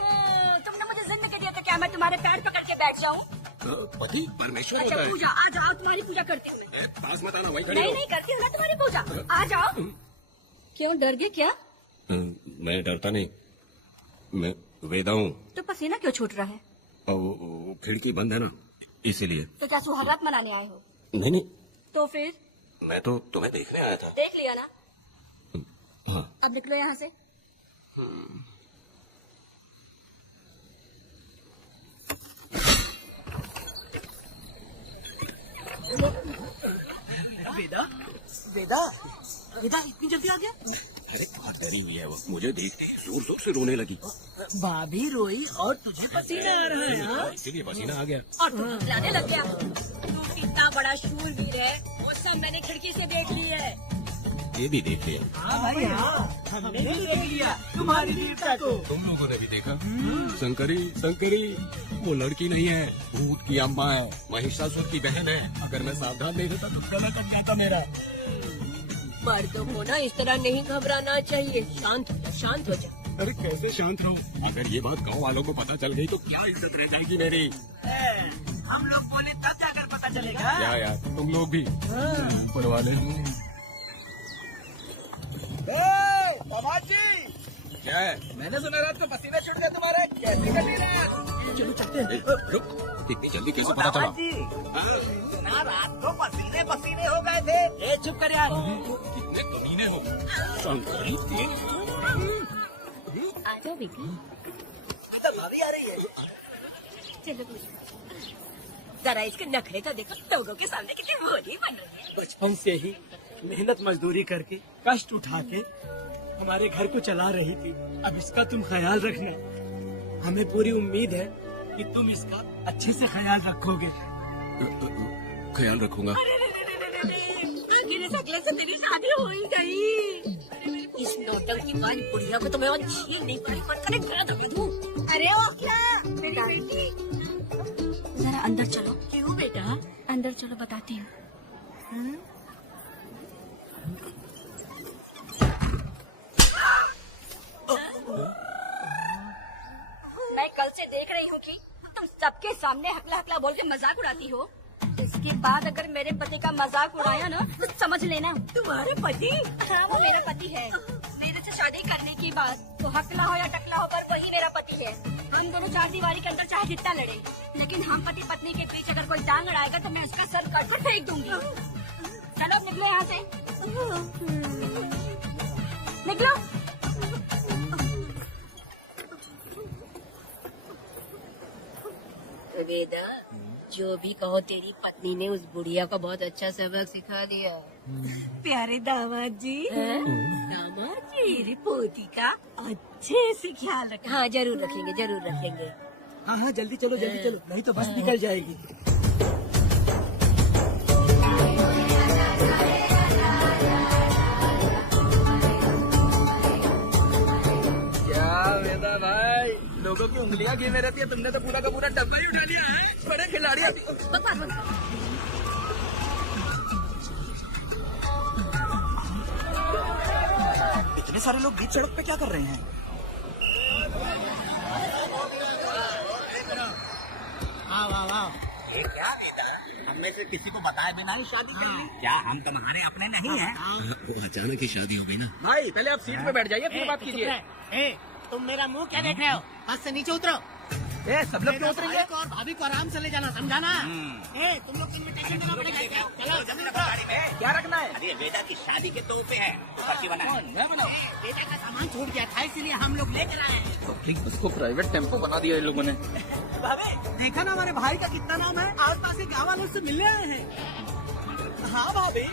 तुमने मुझे जिंदगी दिया तो क्या मैं तुम्हारे पैर पकड़ के बैठ जाऊँ? पति परमेश्वर अच्छा होता है। पूजा, आ जाओ, तुम्हारी पूजा करती हूँ मैं। पास मत आना, वही खड़ी नहीं हो। नहीं करती हूँ ना तुम्हारी पूजा, आ जाओ। क्यों डर गए क्या? मैं डरता नहीं, मैं वेदा हूँ। तो पसीना क्यों छूट रहा है? और वो खिड़की बंद है ना, इसीलिए। तो क्या सुहागरात मनाने आए हो? नहीं नहीं, तो फिर मैं तो तुम्हें देखने आया था। देख लिया ना, हाँ। अब निकलो यहाँ से। वेदा वेदा वेदा इतनी जल्दी आ गया? अरे बहुत डरी हुई है वो, मुझे देखते ही जोर जोर से रोने लगी। भाभी रोई और तुझे पसीना आ रहा है, हाँ? इसीलिए पसीना आ गया। और तू बतलाने लग गया। तू कितना बड़ा शूरवीर है, वो सब मैंने खिड़की से देख ली है। ये भी देख लिया। हाँ भाई हाँ, हमने भी देख लिया तुम्हारी वीरता को। तुम लोगों ने भी देखा? शंकरी शंकरी, वो लड़की नहीं है, भूत की अम्मा है, महिषासुर की बहन है। अगर मैं सावधान नहीं रहता तो गला कट जाता मेरा। मर्दों को ना इस तरह नहीं घबराना चाहिए, शांत हो जा। अरे कैसे शांत रहूं? अगर ये बात गांव वालों को पता चल गई तो क्या इज्जत रह जाएगी मेरी? हम लोग बोले तब जाकर पता चलेगा। क्या यार, तुम लोग भी ऊपर वाले। क्या है? मैंने सुना रात को पसीना छूट गया तुम्हारा, कैसे कटी रात? चलो चलते हैं। रुक, इतनी जल्दी कैसे पता चला? सुना रात को पसीने पसीने हो गए थे। ए चुप कर यार। कितने कमीने हो शंकरी के। आ जाओ बेटी, भाभी आ रही है। चलो जरा इसके नखरे तो देखो, लोगों के सामने कितनी भोली बन रही है। बचपन से ही मेहनत मजदूरी करके कष्ट उठा के हमारे घर को चला रही थी। अब इसका तुम ख्याल रखना। हमें पूरी उम्मीद है कि तुम इसका अच्छे से ख्याल रखोगे। ख्याल रखूंगा। मेरे सकले से तेरी शादी हो ही गई। इस नौटंकीबाज बुढ़िया को तो मैं आज झेल नहीं पाई, पर कने गला दबा दूं। अरे ओ क्या मेरी बेटी, जरा अंदर चलो। क्यों बेटा? अंदर चलो, बताती हूँ। मैं कल से देख रही हूँ कि तुम सबके सामने हकला हकला बोल के मजाक उड़ाती हो। इसके बाद अगर मेरे पति का मजाक उड़ाया ना तो समझ लेना। तुम्हारे पति? हाँ, वो मेरा पति है। मेरे से शादी करने की बात तो हकला हो या टकला हो, पर वही मेरा पति है। हम दोनों चार दीवारी के अंदर चाहे जितना लड़े, लेकिन हम पति पत्नी के बीच अगर कोई टांग अड़ाएगा तो मैं उसका सर कट कर फेंक दूंगी। चलो अब निकलो यहाँ से, निकलो। वेदा, जो भी कहो, तेरी पत्नी ने उस बुढ़िया को बहुत अच्छा सबक सिखा दिया। प्यारे दामाद जी, दामाद जी, मेरी पोती का अच्छे से ख्याल रखना। हाँ जरूर रखेंगे, जरूर रखेंगे। हाँ हाँ जल्दी चलो, नहीं तो बस निकल जाएगी। क्या वेदा भाई, लोगों की उंगलियां गिने रहती है, तुमने तो पूरा का पूरा डब्बा ही उठा लिया है। बड़े खिलाड़ी आती। इतने सारे लोग बीच सड़क पे क्या कर रहे हैं? ये क्या बेटा, हम में से किसी को बताए बिना ही शादी कर ली? क्या हम तुम्हारे अपने नहीं हैं? वो अचानक ही शादी हो गई ना। भाई पहले आप सीट पे बैठ जाइए, फिर बात कीजिए। तुम मेरा मुंह क्या देख रहे हो? हाथ से नीचे उतरो। ए सब लोग क्यों उतरेंगे? और भाभी को आराम से ले जाना, समझा ना? तुम लोग इनविटेशन देना पड़ेगा। चलो जमीन रखो गाड़ी में। क्या रखना है? अरे वेदा की शादी के तोहफे हैं, पर्ची बना है। बेटा का सामान छूट गया था, इसीलिए हम लोग ले चला है। उसको प्राइवेट टेम्पो बना दिया इन लोगों ने। भाभी देखा ना हमारे भाई का कितना नाम है, आस पास के गाँव वालों से मिलने आए हैं। हाँ भाभी,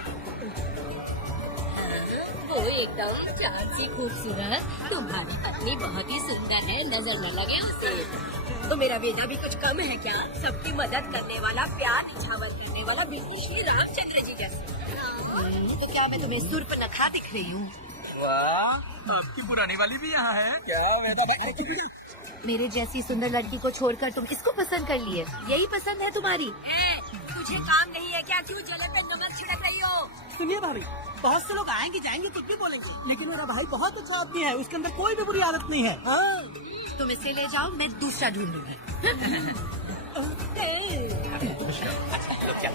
वो एकदम चाँद सी खूबसूरत, तुम्हारी पत्नी बहुत ही सुंदर है, नजर न लगे उसे। तो मेरा वेदा भी कुछ कम है क्या? सबकी मदद करने वाला, प्यार निछावर करने वाला, बिल्कुल श्री रामचंद्र जी जैसे। तो क्या मैं तुम्हें सूर्पनखा दिख रही हूँ? वाह, आपकी पुरानी वाली भी यहाँ है क्या वेदा भाई? मेरे जैसी सुंदर लड़की को छोड़कर तुम इसको पसंद कर लिए, यही पसंद है तुम्हारी? कुछ तुझे काम नहीं है क्या? क्यों जलन पे नमक छिड़क रही हो? सुनिए भाभी, बहुत से लोग आएंगे जाएंगे कुछ भी बोलेंगे, लेकिन मेरा भाई बहुत अच्छा आदमी है, उसके अंदर कोई भी बुरी आदत नहीं है। तुम इसे ले जाओ, मैं दूसरा ढूंढूंगी।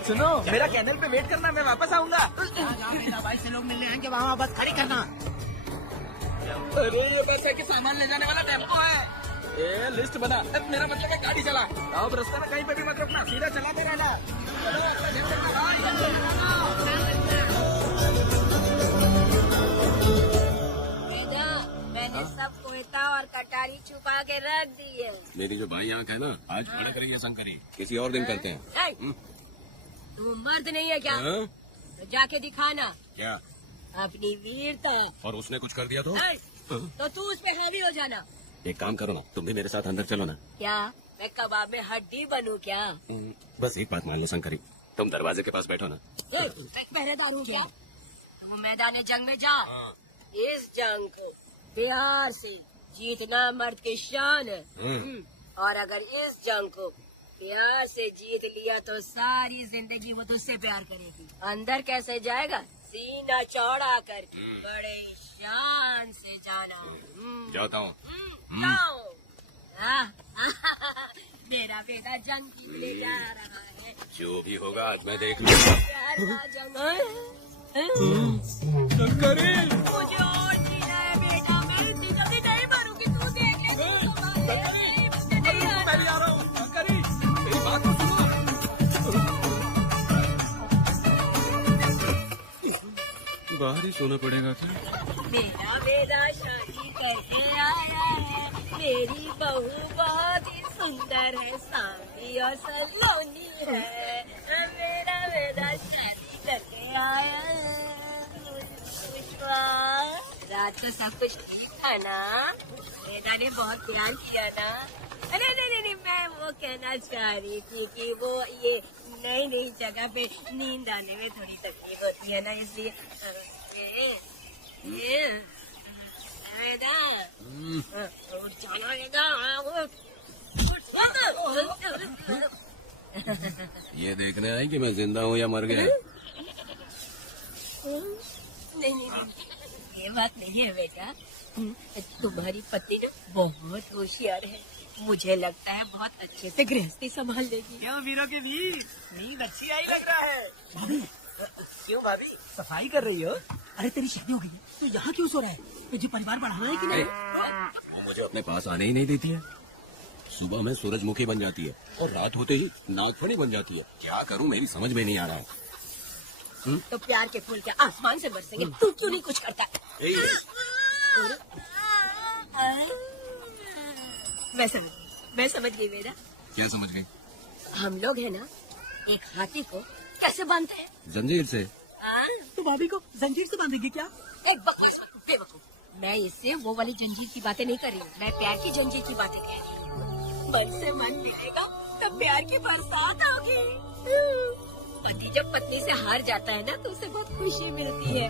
सुनो, मेरा कैनल पे वेट करना, मैं वापस आऊंगा। मेरा भाई से लोग मिलने आएंगे, वहाँ बस खड़ी करना। अरे ये पैसे के सामान ले जाने वाला टेम्पो है। ये लिस्ट बना, मेरा मतलब है गाड़ी चला। अब रास्ते में कहीं पे भी मत रुकना, सीधा चलाते रहना। मैंने सब कोयता और कटारी छुपा के रख दी है। मेरी जो भाई आंख है ना, आज भड़क रही है शंकरी, किसी और दिन करते हैं। तू मर्द नहीं है क्या? हाँ? तो जाके दिखाना क्या? अपनी वीरता। और उसने कुछ कर दिया तो तू उस पे हावी हो जाना। एक काम करो ना, तुम भी मेरे साथ अंदर चलो ना। क्या मैं कबाब में हड्डी बनूं क्या? बस एक बात मान लो शंकरी, तुम दरवाजे के पास बैठो ना। मैं पहरेदार हूँ क्या? तुम मैदान जंग में जाओ। इस जंग को प्यार से जीतना मर्द की शान है। और अगर इस जंग को प्यार से जीत लिया तो सारी जिंदगी वो तुझसे प्यार करेगी। अंदर कैसे जाएगा? सीना चौड़ा करके बड़े शान से जाना। जाता हूँ। जाओ। मेरा बेटा जंग जीतने जा रहा है। जो भी होगा आज मैं देख लूंगा। प्यार का जंग। शंकरी, मुझे और जीना है बेटा, मैं इतनी जल्दी नहीं मरूंगी, तू देख ले। मैं भी आ रहा हूँ। शंकरी, मेरी बात तो सुनो। बाहर ही सोना पड़ेगा क्या? मेरा बेटा शादी करके आया है, मेरी बहू बहुत ही सुंदर है, सांवली और सलोनी है। मेरा बेटा शादी करके आया है। रात को सब कुछ ठीक था ना? बेटा ने बहुत प्यार किया ना? अरे नहीं, मैं वो कहना चाह रही थी कि वो ये नई नई जगह पे नींद आने में थोड़ी तकलीफ होती है ना, इसलिए ये देखने आई कि मैं जिंदा हूँ या मर गया। नहीं, ये बात नहीं है बेटा। तुम्हारी पत्नी ना बहुत होशियार है, मुझे लगता है बहुत अच्छे से गृहस्थी संभाल लेगी। क्यों वीरों के वीर, नींद अच्छी आई लग रहा है। क्यों भाभी, सफाई कर रही हो? अरे तेरी शादी हो गई है, तो यहाँ क्यों सो रहा है? तुझे परिवार बढ़ाना है कि नहीं? वो मुझे अपने पास आने ही नहीं देती है। सुबह में सूरजमुखी बन जाती है और रात होते ही नागफनी बन जाती है। क्या करूँ, मेरी समझ में नहीं आ रहा। तो प्यार के फूल क्या आसमान से बरसेंगे? तू क्यों नहीं कुछ करता? मैं समझ गई बेटा। क्या समझ गई? हम लोग है ना, एक हाथी को कैसे बांधते हैं? जंजीर से। तो भाभी को जंजीर से बांधेगी क्या? एक बकवास मत, बेवकूफ। मैं इससे वो वाली जंजीर की बातें नहीं कर रही हूँ, मैं प्यार की जंजीर की बातें कह रही हूँ। मन से मन मिलेगा तब प्यार की बरसात होगी। पति जब पत्नी से हार जाता है ना तो उसे बहुत खुशी मिलती है।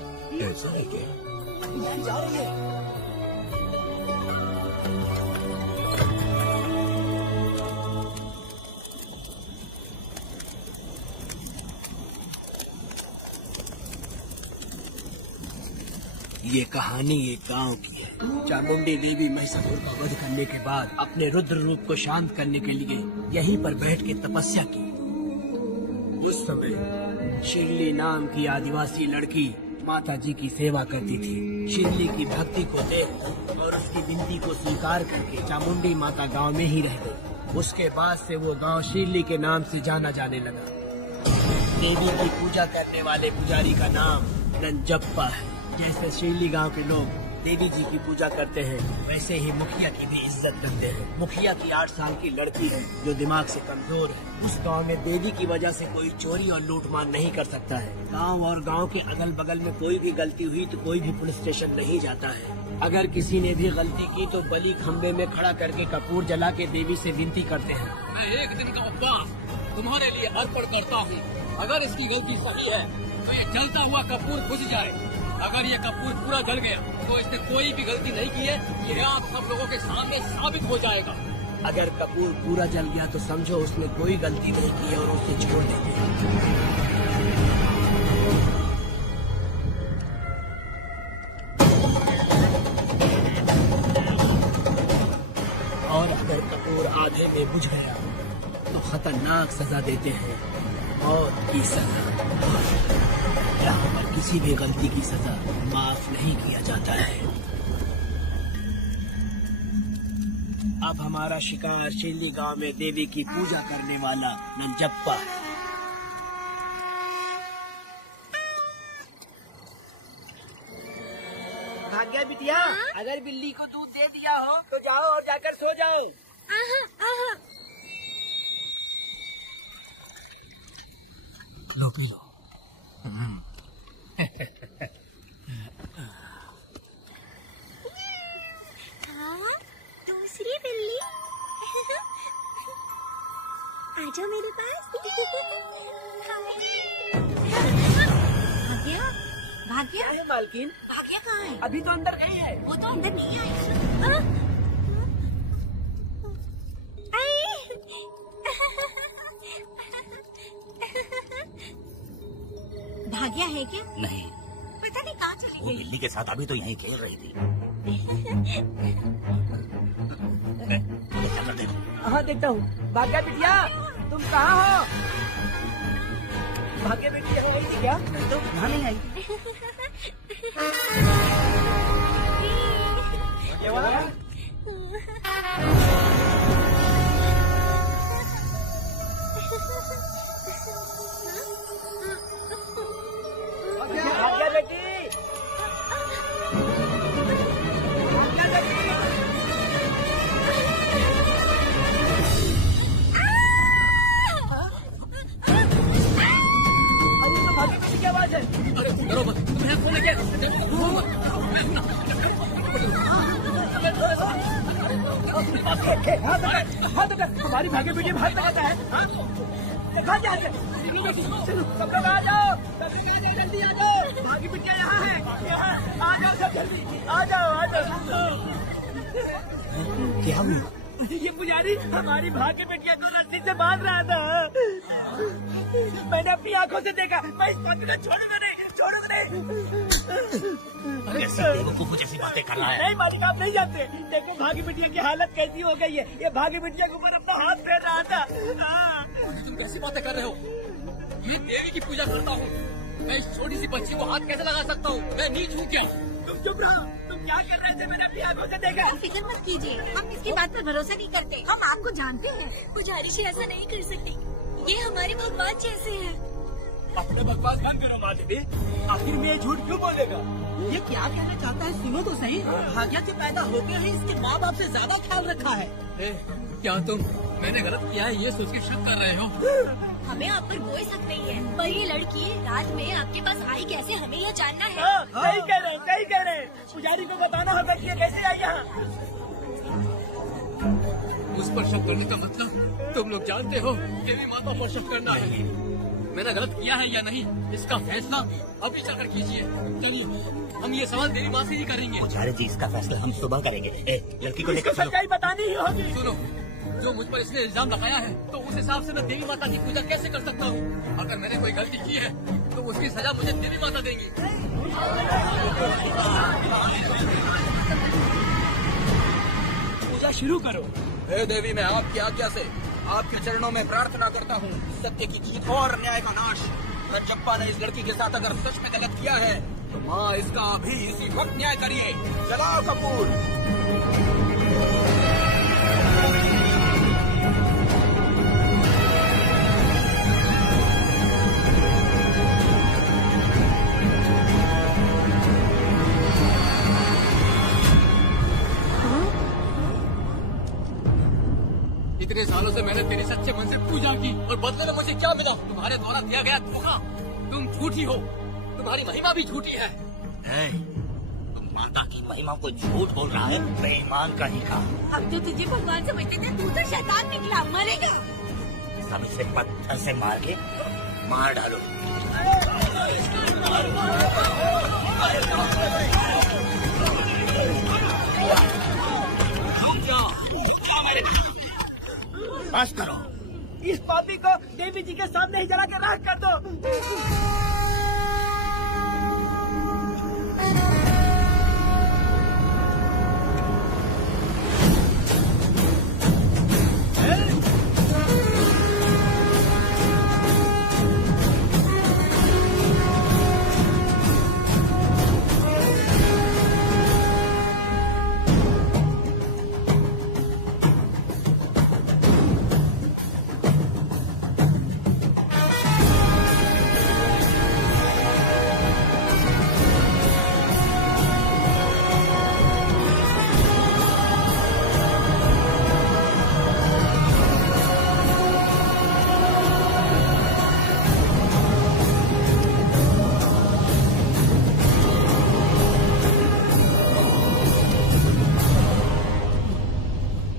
ऐसा है क्या? जा रही है। ये कहानी एक गांव की है। चामुंडी देवी महिषासुर का वध करने के बाद अपने रुद्र रूप को शांत करने के लिए यहीं पर बैठ के तपस्या की। उस समय शिरली नाम की आदिवासी लड़की माता जी की सेवा करती थी। शिरली की भक्ति को देख और उसकी विनती को स्वीकार करके चामुंडी माता गांव में ही रह गई। उसके बाद से वो गांव शिरली के नाम से जाना जाने लगा। देवी की पूजा करने वाले पुजारी का नाम नंजप्पा है। जैसे शिरली गांव के लोग देवी जी की पूजा करते हैं, वैसे ही मुखिया की भी इज्जत करते हैं। मुखिया की 8 साल की लड़की है जो दिमाग से कमजोर है। उस गांव में देवी की वजह से कोई चोरी और लूटमार नहीं कर सकता है। गांव और गांव के अगल बगल में कोई भी गलती हुई तो कोई भी पुलिस स्टेशन नहीं जाता है। अगर किसी ने भी गलती की तो बलि खम्बे में खड़ा करके कपूर जला के देवी से विनती करते हैं। मैं एक दिन का उपवास तुम्हारे लिए अर्पण करता हूँ। अगर इसकी गलती सही है तो ये जलता हुआ कपूर बुझ जाए। अगर ये कपूर पूरा जल गया तो इसने कोई भी गलती नहीं की है, ये आप सब लोगों के सामने साबित हो जाएगा। अगर कपूर पूरा जल गया तो समझो उसने कोई गलती नहीं की और उसे छोड़ देंगे। और अगर कपूर आधे में बुझ गया तो खतरनाक सजा देते हैं, मौत की सजा। यहाँ पर किसी भी गलती की सजा माफ नहीं किया जाता है। अब हमारा शिकार शेली गांव में देवी की पूजा करने वाला नंजप्पा है। भाग्या बिटिया, अगर बिल्ली को दूध दे दिया हो तो जाओ और जाकर सो जाओ। लो पी लो। हाँ, दूसरी बिल्ली आजा मेरे पास। भाग्या, भाग्या, अरे मालकिन, भाग्या कहाँ है? अभी तो अंदर गई है। वो तो अंदर नहीं आई। हाँ? भाग्या है क्या? नहीं, पता नहीं कहाँ चली वो गई। बिल्ली के साथ अभी तो यहीं खेल रही थी। हाँ देखता हूँ। भाग्या बिटिया, तुम कहाँ हो? भाग्या बिटिया आई थी क्या? नहीं तो वहाँ नहीं आई। ये वाला? भाग्या बेटी, की आवाज है। अरे डरो मत, तुम यहाँ कौन है क्या? हमारी भाग्य बेटी भाग लगाता है। चलो सब लोग आ जाओ, जल्दी आ जाओ। भाग्य बिटिया यहाँ है, आ जाओ सब जल्दी, आ जाओ आ जाओ। क्या हुआ? ये पुजारी हमारी भाग्य बिटिया को रस्सी से बांध रहा था। मैंने अपनी आंखों से देखा। मैं इस बात को छोड़ूंगा नहीं, छोड़ूंगा नहीं। ऐसी बेवकूफों जैसी बातें कर रहा है। नहीं मालिक, आप नहीं जानते। देखो भाग्य बिटिया की हालत कैसी हो गई है। ये भाग्य बिटिया के ऊपर अपना हाथ फेर रहा था। तुम कैसी बातें कर रहे हो? ये देवी की पूजा करता हूँ, मैं इस छोटी सी बच्ची को हाथ कैसे लगा सकता हूँ? मैं नीच हूँ क्या? तुम चुप रहो। तुम क्या कर रहे थे? मैंने अपनी आंखों से देखा। फिक्र मत कीजिए, हम इसकी बात पर भरोसा नहीं करते। हम आपको जानते हैं। पुजारी जी ऐसा नहीं कर सकती, ये हमारे भगवान जैसे हैं। अपने बकवास बंद करो माँ देवी। आखिर में ये झूठ क्यों बोलेगा? ये क्या कहना चाहता है? सुनो तो सही। भाग्या के पैदा होते ही इसके माँ बाप से ज्यादा ख्याल रखा है। क्या तुम मैंने गलत किया है ये सोच के शक कर रहे हो? हमें आप पर कोई शक नहीं है, पर ये लड़की रात में आपके पास आई कैसे, हमें यह जानना है। सही कह रहे हैं, सही कह रहे हैं। पुजारी को बताना होगा कि ये कैसे आई यहाँ। उस पर शक करने का मतलब तुम लोग जानते हो देवी माता पर शक करना है। मैंने गलत किया है या नहीं, इसका फैसला अभी चलकर कीजिए। चलिए हम ये सवाल देवी माँ से ही करेंगे। पुजारी जी, इसका फैसला हम सुबह करेंगे। लड़की को लेकर चलो। सच्चाई बतानी ही होगी। सुनो, जो मुझ पर इसने इल्जाम लगाया है तो उस हिसाब से मैं देवी माता की पूजा कैसे कर सकता हूँ? अगर मैंने कोई गलती की है तो उसकी सजा मुझे देवी माता देंगी। पूजा शुरू करो। हे देवी, मैं आपकी आज्ञा से आपके चरणों में प्रार्थना करता हूँ, सत्य की जीत और न्याय का नाश। रज्जप्पा ने इस लड़की के साथ अगर सच में गलत किया है तो माँ इसका अभी इसी वक्त न्याय करिए। जलाओ कपूर। इतने सालों से मैंने तेरी सच्चे मन से पूजा की और बदले में मुझे क्या मिला? तुम्हारे द्वारा दिया गया धोखा। तुम झूठी हो, तुम्हारी महिमा भी झूठी है। तुम माता की महिमा को झूठ बोल रहा है, बेईमान कहीं का। अब तो तुझे भगवान समझते थे, तू तो शैतान निकला, मरेगा। सब इसे पत्थर से मार के मार डालो। बस करो। इस पापी को देवी जी के सामने ही जला के राख कर दो।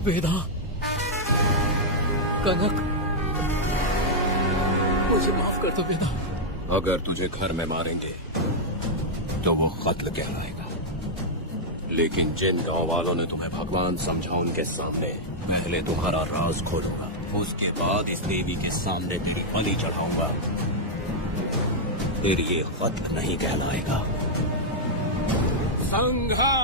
वेदा, कनक, मुझे माफ कर दो वेदा। अगर तुझे घर में मारेंगे तो वो कत्ल कहलाएगा, लेकिन जिन गांव वालों ने तुम्हें भगवान समझा उनके सामने पहले तुम्हारा राज खोलूंगा, उसके बाद इस देवी के सामने तेरी बलि चढ़ाऊंगा, फिर ये कत्ल नहीं कहलाएगा। संघर्ष।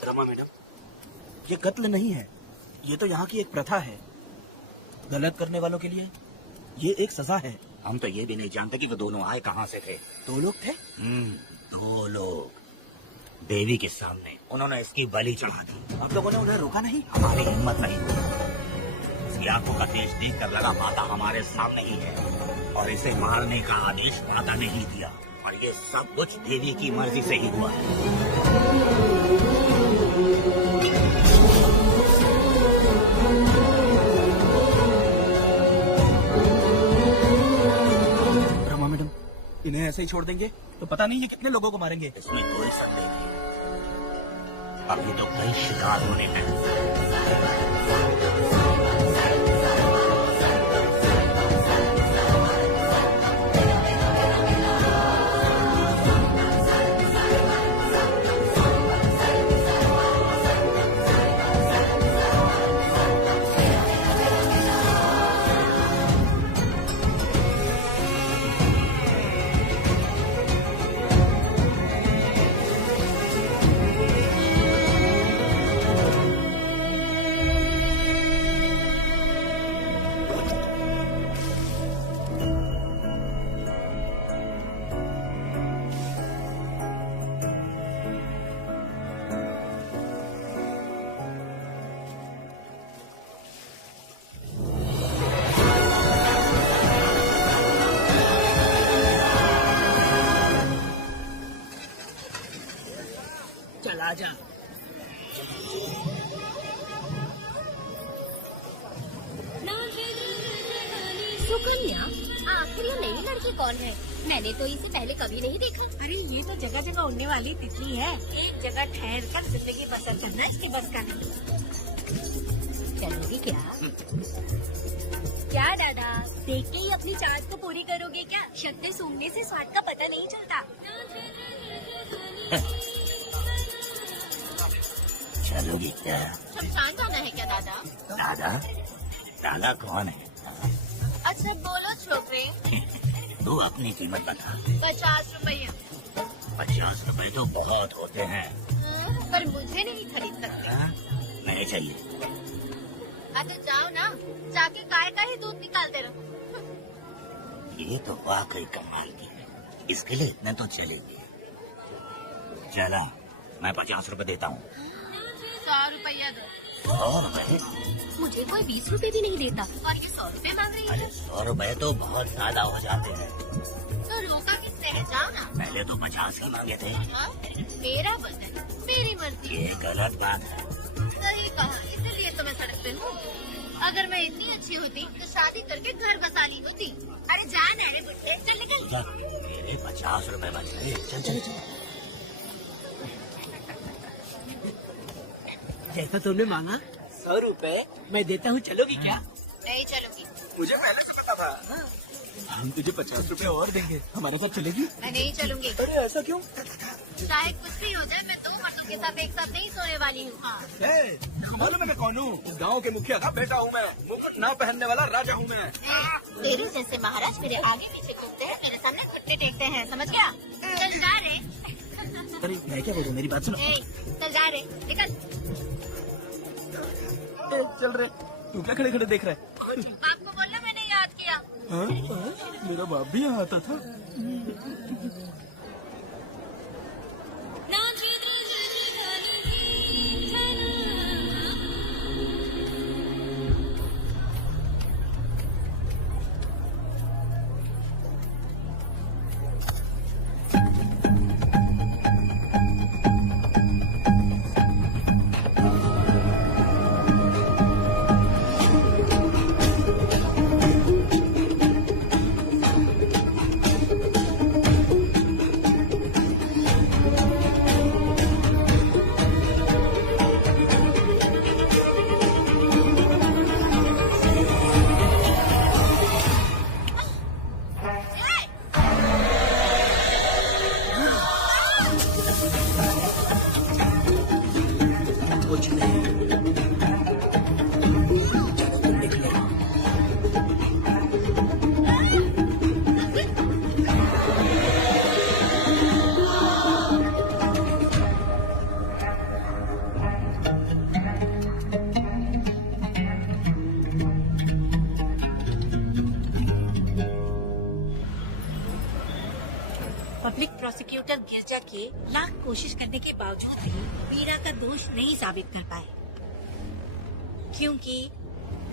रमा मैडम, ये कत्ल नहीं है, ये तो यहाँ की एक प्रथा है। गलत करने वालों के लिए ये एक सजा है। हम तो ये भी नहीं जानते कि वो दोनों आए कहाँ से थे। 2 लोग थे। 2 लोग देवी के सामने, उन्होंने इसकी बलि चढ़ा दी। आप लोगों ने उन्हें रोका नहीं? हमारी हिम्मत नहीं हुई। इसकी आंखों का तेज देख कर लगा माता हमारे सामने ही है, और इसे मारने का आदेश माता ने ही दिया, और ये सब कुछ देवी की मर्जी से ही हुआ है। रमा मैडम, इन्हें ऐसे ही छोड़ देंगे तो पता नहीं ये कितने लोगों को मारेंगे। इसमें कोई संदेह नहीं, अभी तो कई शिकार होने हैं। चला जा। सुकन्या, आखिर ये नई लड़की कौन है? मैंने तो इसे पहले कभी नहीं देखा। अरे ये तो जगह जगह उड़ने वाली तितली है। एक जगह ठहर कर जिंदगी बसर करना इसके बस का नहीं। चलोगी क्या? क्या दादा, देख के ही अपनी चाहत को पूरी करोगे क्या? शक्ति सूंघने से स्वाद का पता नहीं चलता। चलोगी क्या? शमशान जाना है क्या दादा? दादा? दादा कौन है? अच्छा बोलो छोकरे। तू अपनी कीमत बता। 50 रुपया। 50 रुपए तो बहुत होते हैं। पर मुझे नहीं खरीद सकते। नहीं चाहिए। अच्छा जाओ ना, जाके गाय का ही दूध निकालते रहो। ये तो वाकई कमाल की है, इसके लिए इतने तो चलेगी। चला, मैं 50 रुपए देता हूँ। 100 रुपया दो। 100 रुपए? मुझे कोई 20 रुपए भी नहीं देता, और ये 100 रुपए मांग रही है। अरे 100 रुपए तो बहुत ज्यादा हो जाते हैं। तो रोका किसने है? जाओ ना। पहले तो 50 ही मांगे थे। हाँ? मेरा बदन, मेरी मर्जी। ये गलत बात है। सही कहा, इसलिए तो मैं सड़क पे पागल हो? अगर मैं इतनी अच्छी होती तो शादी करके घर बसा ली होती। अरे जान है रे बुड्ढे, चल निकल। मेरे 50 रुपए बच गए। चल चल चल। जैसा तुमने मांगा 100 रुपए मैं देता हूँ, चलोगी क्या? नहीं चलूंगी। मुझे पहले से पता था। हम तुझे 50 रुपए और देंगे, हमारे साथ चलेगी? मैं नहीं चलूंगी। अरे ऐसा क्यों? चाहे कुछ भी हो जाए, मैं 2 मर्दों के साथ एक साथ नहीं सोने वाली हूँ। हाँ। मालूम है मैं कौन हूँ? इस गाँव के मुखिया का बेटा हूँ मैं। मुकुट ना पहनने वाला राजा हूँ मैं। तेरे जैसे महाराज मेरे आगे पीछे घूमते हैं, मेरे सामने घुटने टेकते हैं, समझ गया? चल जा रे। अरे मैं क्या बोलूँ, मेरी बात सुनो। चल जा रे, निकल। चल रहे, तू क्या खड़े खड़े देख रहा है? आपको बोलना मैंने याद किया। हाँ? मेरा बाप भी यहाँ आता था। पब्लिक प्रोसिक्यूटर गिरजा के लाख कोशिश करने के बावजूद भी मीरा का दोष नहीं साबित कर पाए, क्योंकि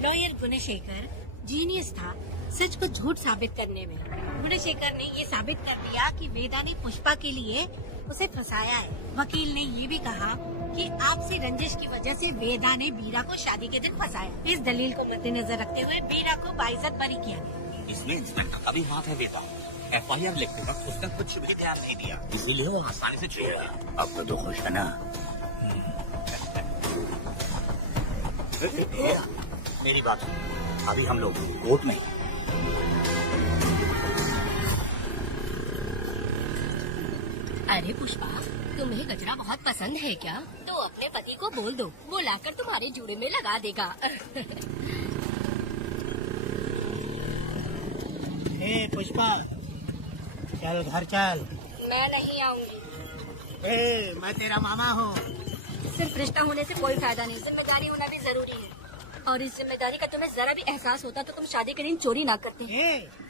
लॉयर गुणशेखर जीनियस था सच को झूठ साबित करने में। गुणशेखर ने ये साबित कर दिया कि वेदा ने पुष्पा के लिए उसे फंसाया है। वकील ने ये भी कहा कि आपसी रंजिश की वजह से वेदा ने वीरा को शादी के दिन फंसाया। इस दलील को मद्देनजर रखते हुए वीरा को बाइज्जत बरी किया गया। इसमें इंस्पेक्टर का भी हाथ है बेटा। FIR लिखते वक्त उसने कुछ भी ध्यान नहीं दिया, इसीलिए वो आसानी से छूट गया। अब तो खुश है ना? मेरी बात सुन, अभी हम लोग कोर्ट में। अरे पुष्पा, तुम्हें गजरा बहुत पसंद है क्या? तो अपने पति को बोल दो, वो लाकर तुम्हारे जूड़े में लगा देगा। पुष्पा, चल घर चल। मैं नहीं आऊंगी। मैं तेरा मामा हूँ। सिर्फ रिश्ता होने से कोई फायदा नहीं, जिम्मेदारी होना भी जरूरी है। और इस जिम्मेदारी का तुम्हें जरा भी एहसास होता तो तुम शादी के दिन चोरी ना करते।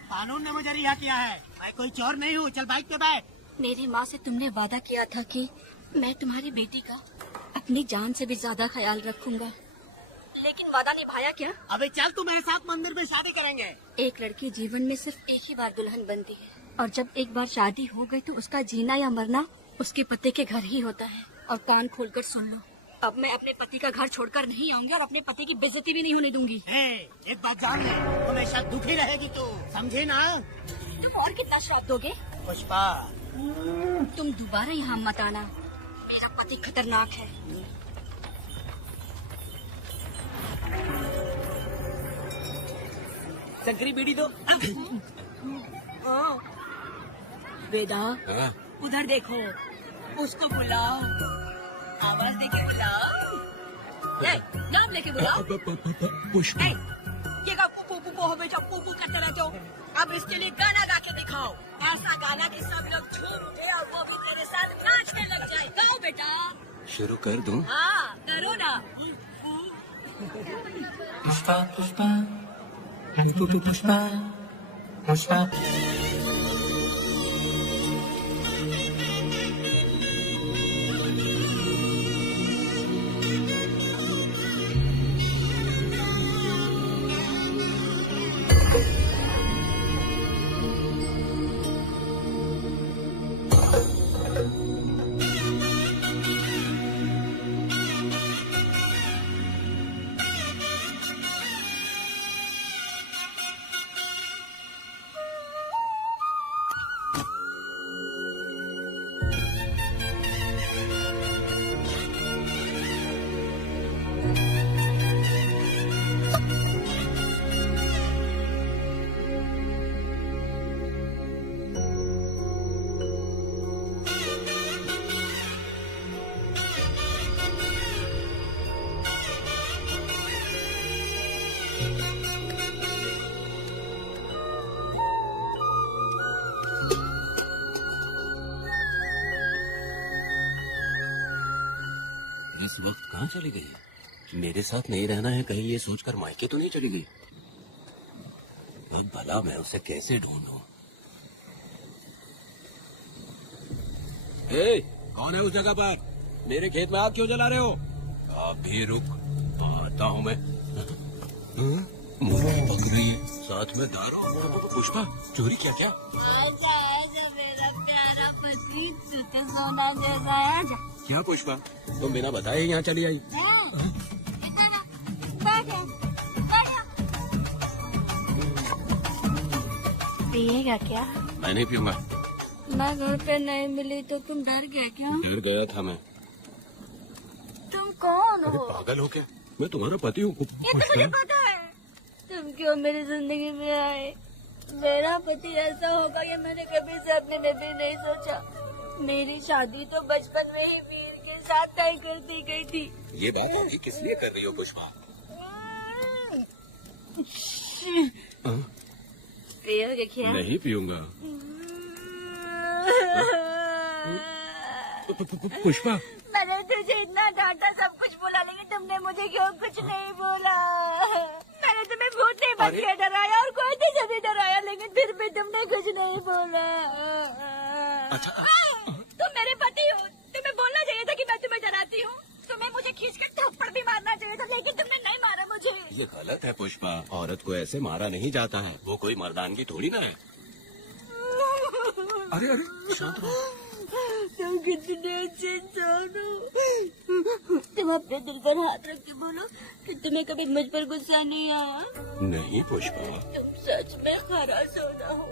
कानून ने मुझे रिहा किया है, मैं कोई चोर नहीं हूँ। चल बाइक पे बैठ। मेरी माँ से तुमने वादा किया था कि मैं तुम्हारी बेटी का अपनी जान से भी ज्यादा ख्याल रखूंगा, लेकिन वादा निभाया क्या? अबे चल, तू मेरे साथ मंदिर में शादी करेंगे। एक लड़की जीवन में सिर्फ एक ही बार दुल्हन बनती है, और जब एक बार शादी हो गई तो उसका जीना या मरना उसके पति के घर ही होता है। और कान खोलकर सुन लो, अब मैं अपने पति का घर छोड़कर नहीं आऊंगी और अपने पति की बेइज्जती भी नहीं होने दूंगी। एक बात जान ले, हमेशा दुखी रहेगी तू, समझे ना? तुम और कितना श्राप दोगे? पुष्पा, तुम दोबारा यहाँ मत आना, मेरा पति खतरनाक है। संकरी बीड़ी दो। वेदा, उधर देखो, उसको बुलाओ, आवाज देके बुलाओ। नाम लेके बुलाओ। पुष्पा, ये का पुपू पुपू हो बेटा, पुपू करते रहते हो। अब इसके लिए गाना गा के दिखाओ, ऐसा गाना कि सब लोग झूम उठे और वो भी तेरे साथ नाचने लग जाए। गाओ बेटा। शुरू कर दूं? हाँ करो ना। पुष्पा पुष्पा पुष्पा पुष्पा। कहाँ चली गई? मेरे साथ नहीं रहना है कहीं ये सोचकर मायके तो नहीं चली गई? अब भला मैं उसे कैसे ढूंढूं? ए, कौन है उस जगह पर? मेरे खेत में आग क्यों जला रहे हो? आप भी रुक, आता हूँ मैं। मुर्गी पक रही है, साथ में दारू। पुष्पा, चोरी क्या? क्या आजा आजा मेरा प्यारा पति, तू तो सोना जैसा है। आजा। क्या पुष्पा, तुम बिना बताए यहाँ चली आई? पिएगा क्या? मैं नहीं पीऊंगा। मैं घर पे नहीं मिली तो तुम डर गए क्या? डर गया था मैं। तुम कौन अरे हो? पागल हो क्या? मैं तुम्हारा पति हूँ। ये तो मुझे पता है। तुम क्यों मेरी जिंदगी में आए? मेरा पति ऐसा होगा ये मैंने कभी सपने में भी नहीं सोचा। मेरी शादी तो बचपन में ही वीर के साथ तय कर दी गई थी। ये बात अभी किस लिए कर रही हो पुष्पा? पियोगे क्या? नहीं पीऊंगा। पुष्पा, मैंने तुझे इतना डांटा, सब कुछ बोला, लेकिन तुमने मुझे क्यों कुछ नहीं बोला? मैंने तुम्हें भूत नहीं बन के डराया और कोई तुझे भी डराया, लेकिन फिर भी तुमने कुछ नहीं बोला। अच्छा तुम मेरे पति हो, तुम्हें बोलना चाहिए था कि मैं तुम्हें डराती हूँ। तुम्हें मुझे खींच कर थप्पड़ भी मारना चाहिए था, लेकिन तुमने नहीं मारा मुझे। ये गलत है पुष्पा, औरत को ऐसे मारा नहीं जाता है, वो कोई मर्दानगी थोड़ी ना है। अरे अरे शांत रहो। तुम कितने अच्छे इंसान हो। तुम अपने दिल पर हाथ रख के बोलो कि तुम्हें कभी मुझ पर गुस्सा नहीं आया। नहीं पुष्पा, तुम सच में खरा सोना हो।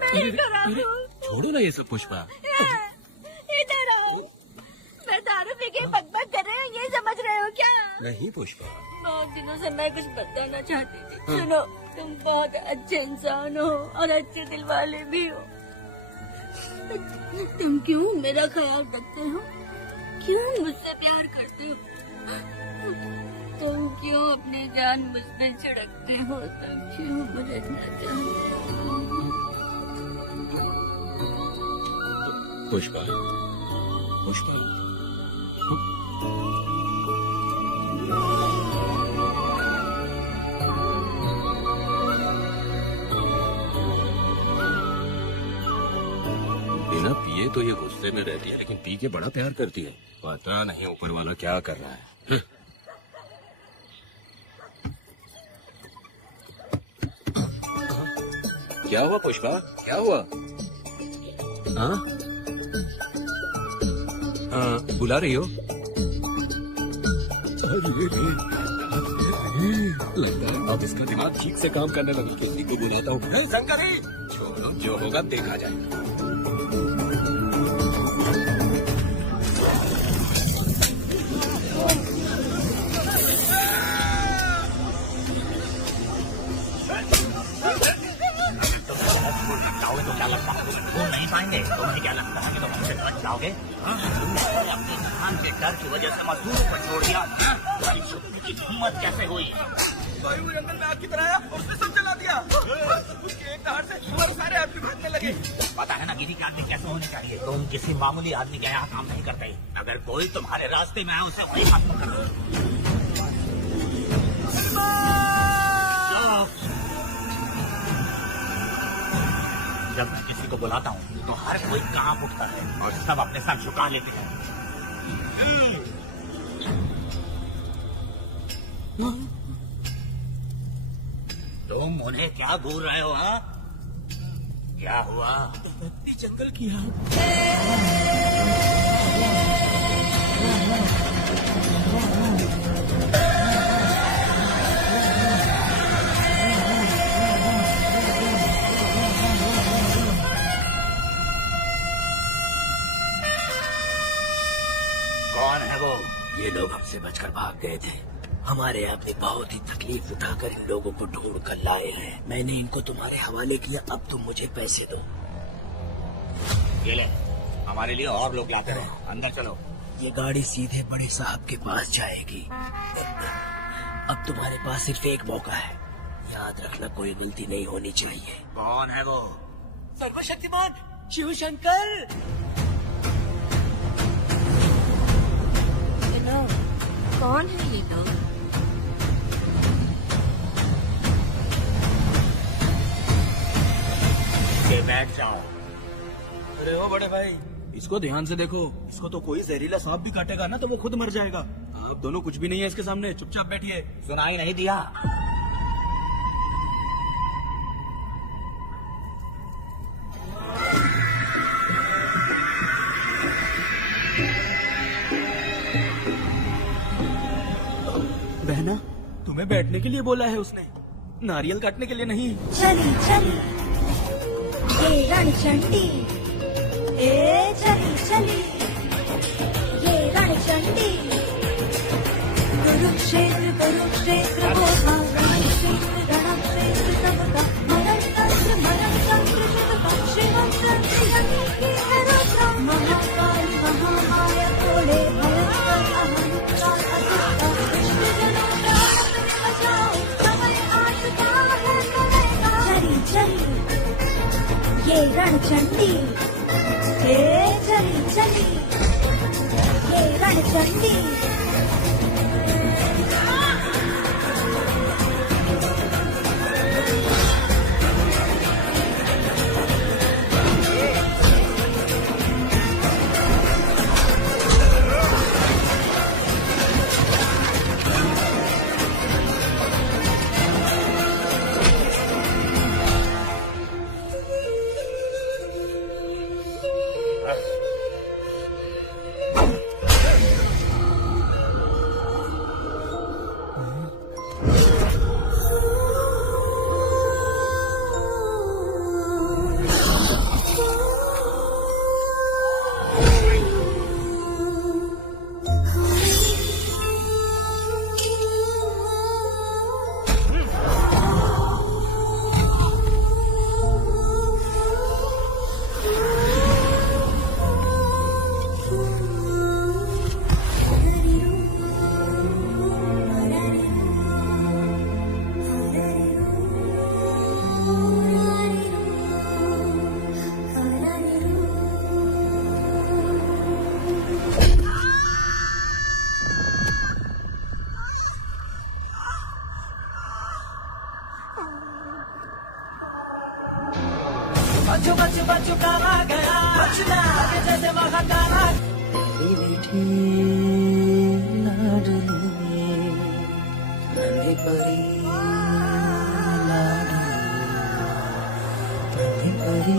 मैं ही खराब हूँ। छोड़ो ना ये सब पुष्पा। इधर आओ। मैं दारू पी के बकबक कर रहे हैं, ये समझ रहे हो क्या? नहीं पुष्पा। बहुत दिनों से मैं कुछ बताना चाहती थी। सुनो, तुम बहुत अच्छे इंसान हो और अच्छे दिल वाले भी हो। तुम क्यों मेरा ख्याल रखते हो? क्यों मुझसे प्यार करते हो? तुम क्यों अपनी जान मुझ पे छिड़कते हो? तुम क्यों मुझे इतना चाहते हो? पुष्पा, पुष्पा, बिना पिए तो ये गुस्से में रहती है, लेकिन पी के बड़ा प्यार करती है। पता नहीं ऊपर वाला क्या कर रहा है। क्या हुआ पुष्पा, क्या हुआ? हाँ, बुला रही हो? लगता है अब इसका दिमाग ठीक से काम करने लगा। किसी को बुलाता हूँ। शंकरी, छोड़ो, जो होगा देखा जाएगा। तो क्या लगता है वो नहीं पाएंगे? तुम्हें क्या लगता है कि तुम हमसे बच जाओगे? तुमने अपनी जान के डर की वजह से मजदूरों को छोड़ दिया। तुम्हारी छुट्टी की हिम्मत कैसे हुई? अंदर में आग की तरह आया, उसने सब जला दिया। उसके एक दहाड़ से सारे आदमी भागने लगे। पता है ना गिरी के आदमी कैसे होने चाहिए। तुम किसी मामूली आदमी के यहाँ काम नहीं करते। अगर कोई तुम्हारे रास्ते में आए उसे वही खत्म कर दो। जब मैं किसी को बुलाता हूँ तो हर कोई कांप उठता है और सब अपने साथ झुका लेते हैं। तुम उन्हें क्या घूर रहे हो? हाँ, क्या हुआ? जंगल की आग। कौन है वो? ये लोग हमसे बचकर भाग गए थे। हमारे अपनी बहुत ही तकलीफ उठाकर इन लोगों को ढूंढ कर लाए हैं। मैंने इनको तुम्हारे हवाले किया, अब तुम मुझे पैसे दो। ये ले, हमारे लिए और लोग लाते रहे। अंदर चलो। ये गाड़ी सीधे बड़े साहब के पास जाएगी। अब तुम्हारे पास सिर्फ एक मौका है, याद रखना कोई गलती नहीं होनी चाहिए। कौन है वो? सर्वशक्तिमान शिव शंकर। कौन है ये लोग? ये बैठ जाओ। अरे ओ बड़े भाई, इसको ध्यान से देखो। इसको तो कोई जहरीला सांप भी काटेगा ना तो वो खुद मर जाएगा। आप दोनों कुछ भी नहीं है इसके सामने, चुपचाप बैठिए। सुनाई नहीं दिया? बहना, तुम्हें बैठने के लिए बोला है उसने, नारियल काटने के लिए नहीं। चली चली ये रणचंडी, ए चली चली ये रणचंडी। कुरुक्षेत्र कुरुक्षेत्र वो था, रणक्षेत्र रणक्षेत्र सबका। मरणतंत्र मरणतंत्र शिवका, शिवतंत्र यज्ञ की है रुद्रा। महाकाली महामाया थोड़े भयंकर अहंकार अतिष्ठा। दुष्टजनों प्राण बचाओ, समय आ चुका है समय का। चली चली ये रणचंडी, ए चली चली ये रणचंडी। बच्चू बच्चू बच्चू काला गया, बचना आगे जैसे वहाँ काला। तेरी मीठी लाडली नन्ही परी लाडली, नन्ही परी।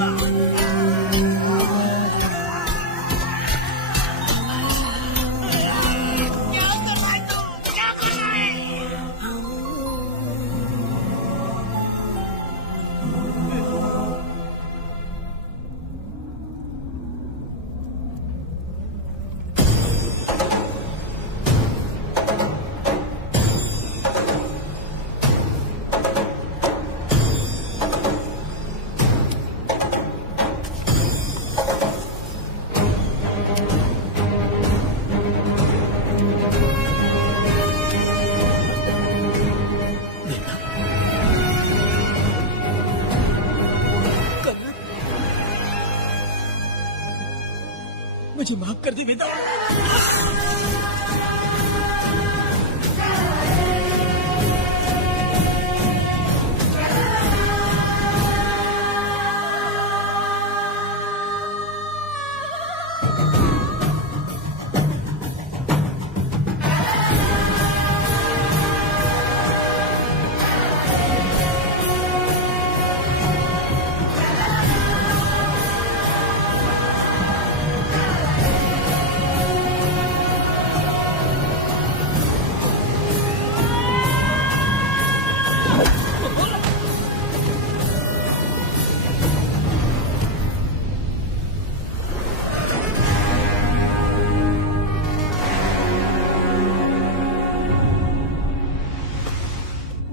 मुझे माफ कर दे बेटा।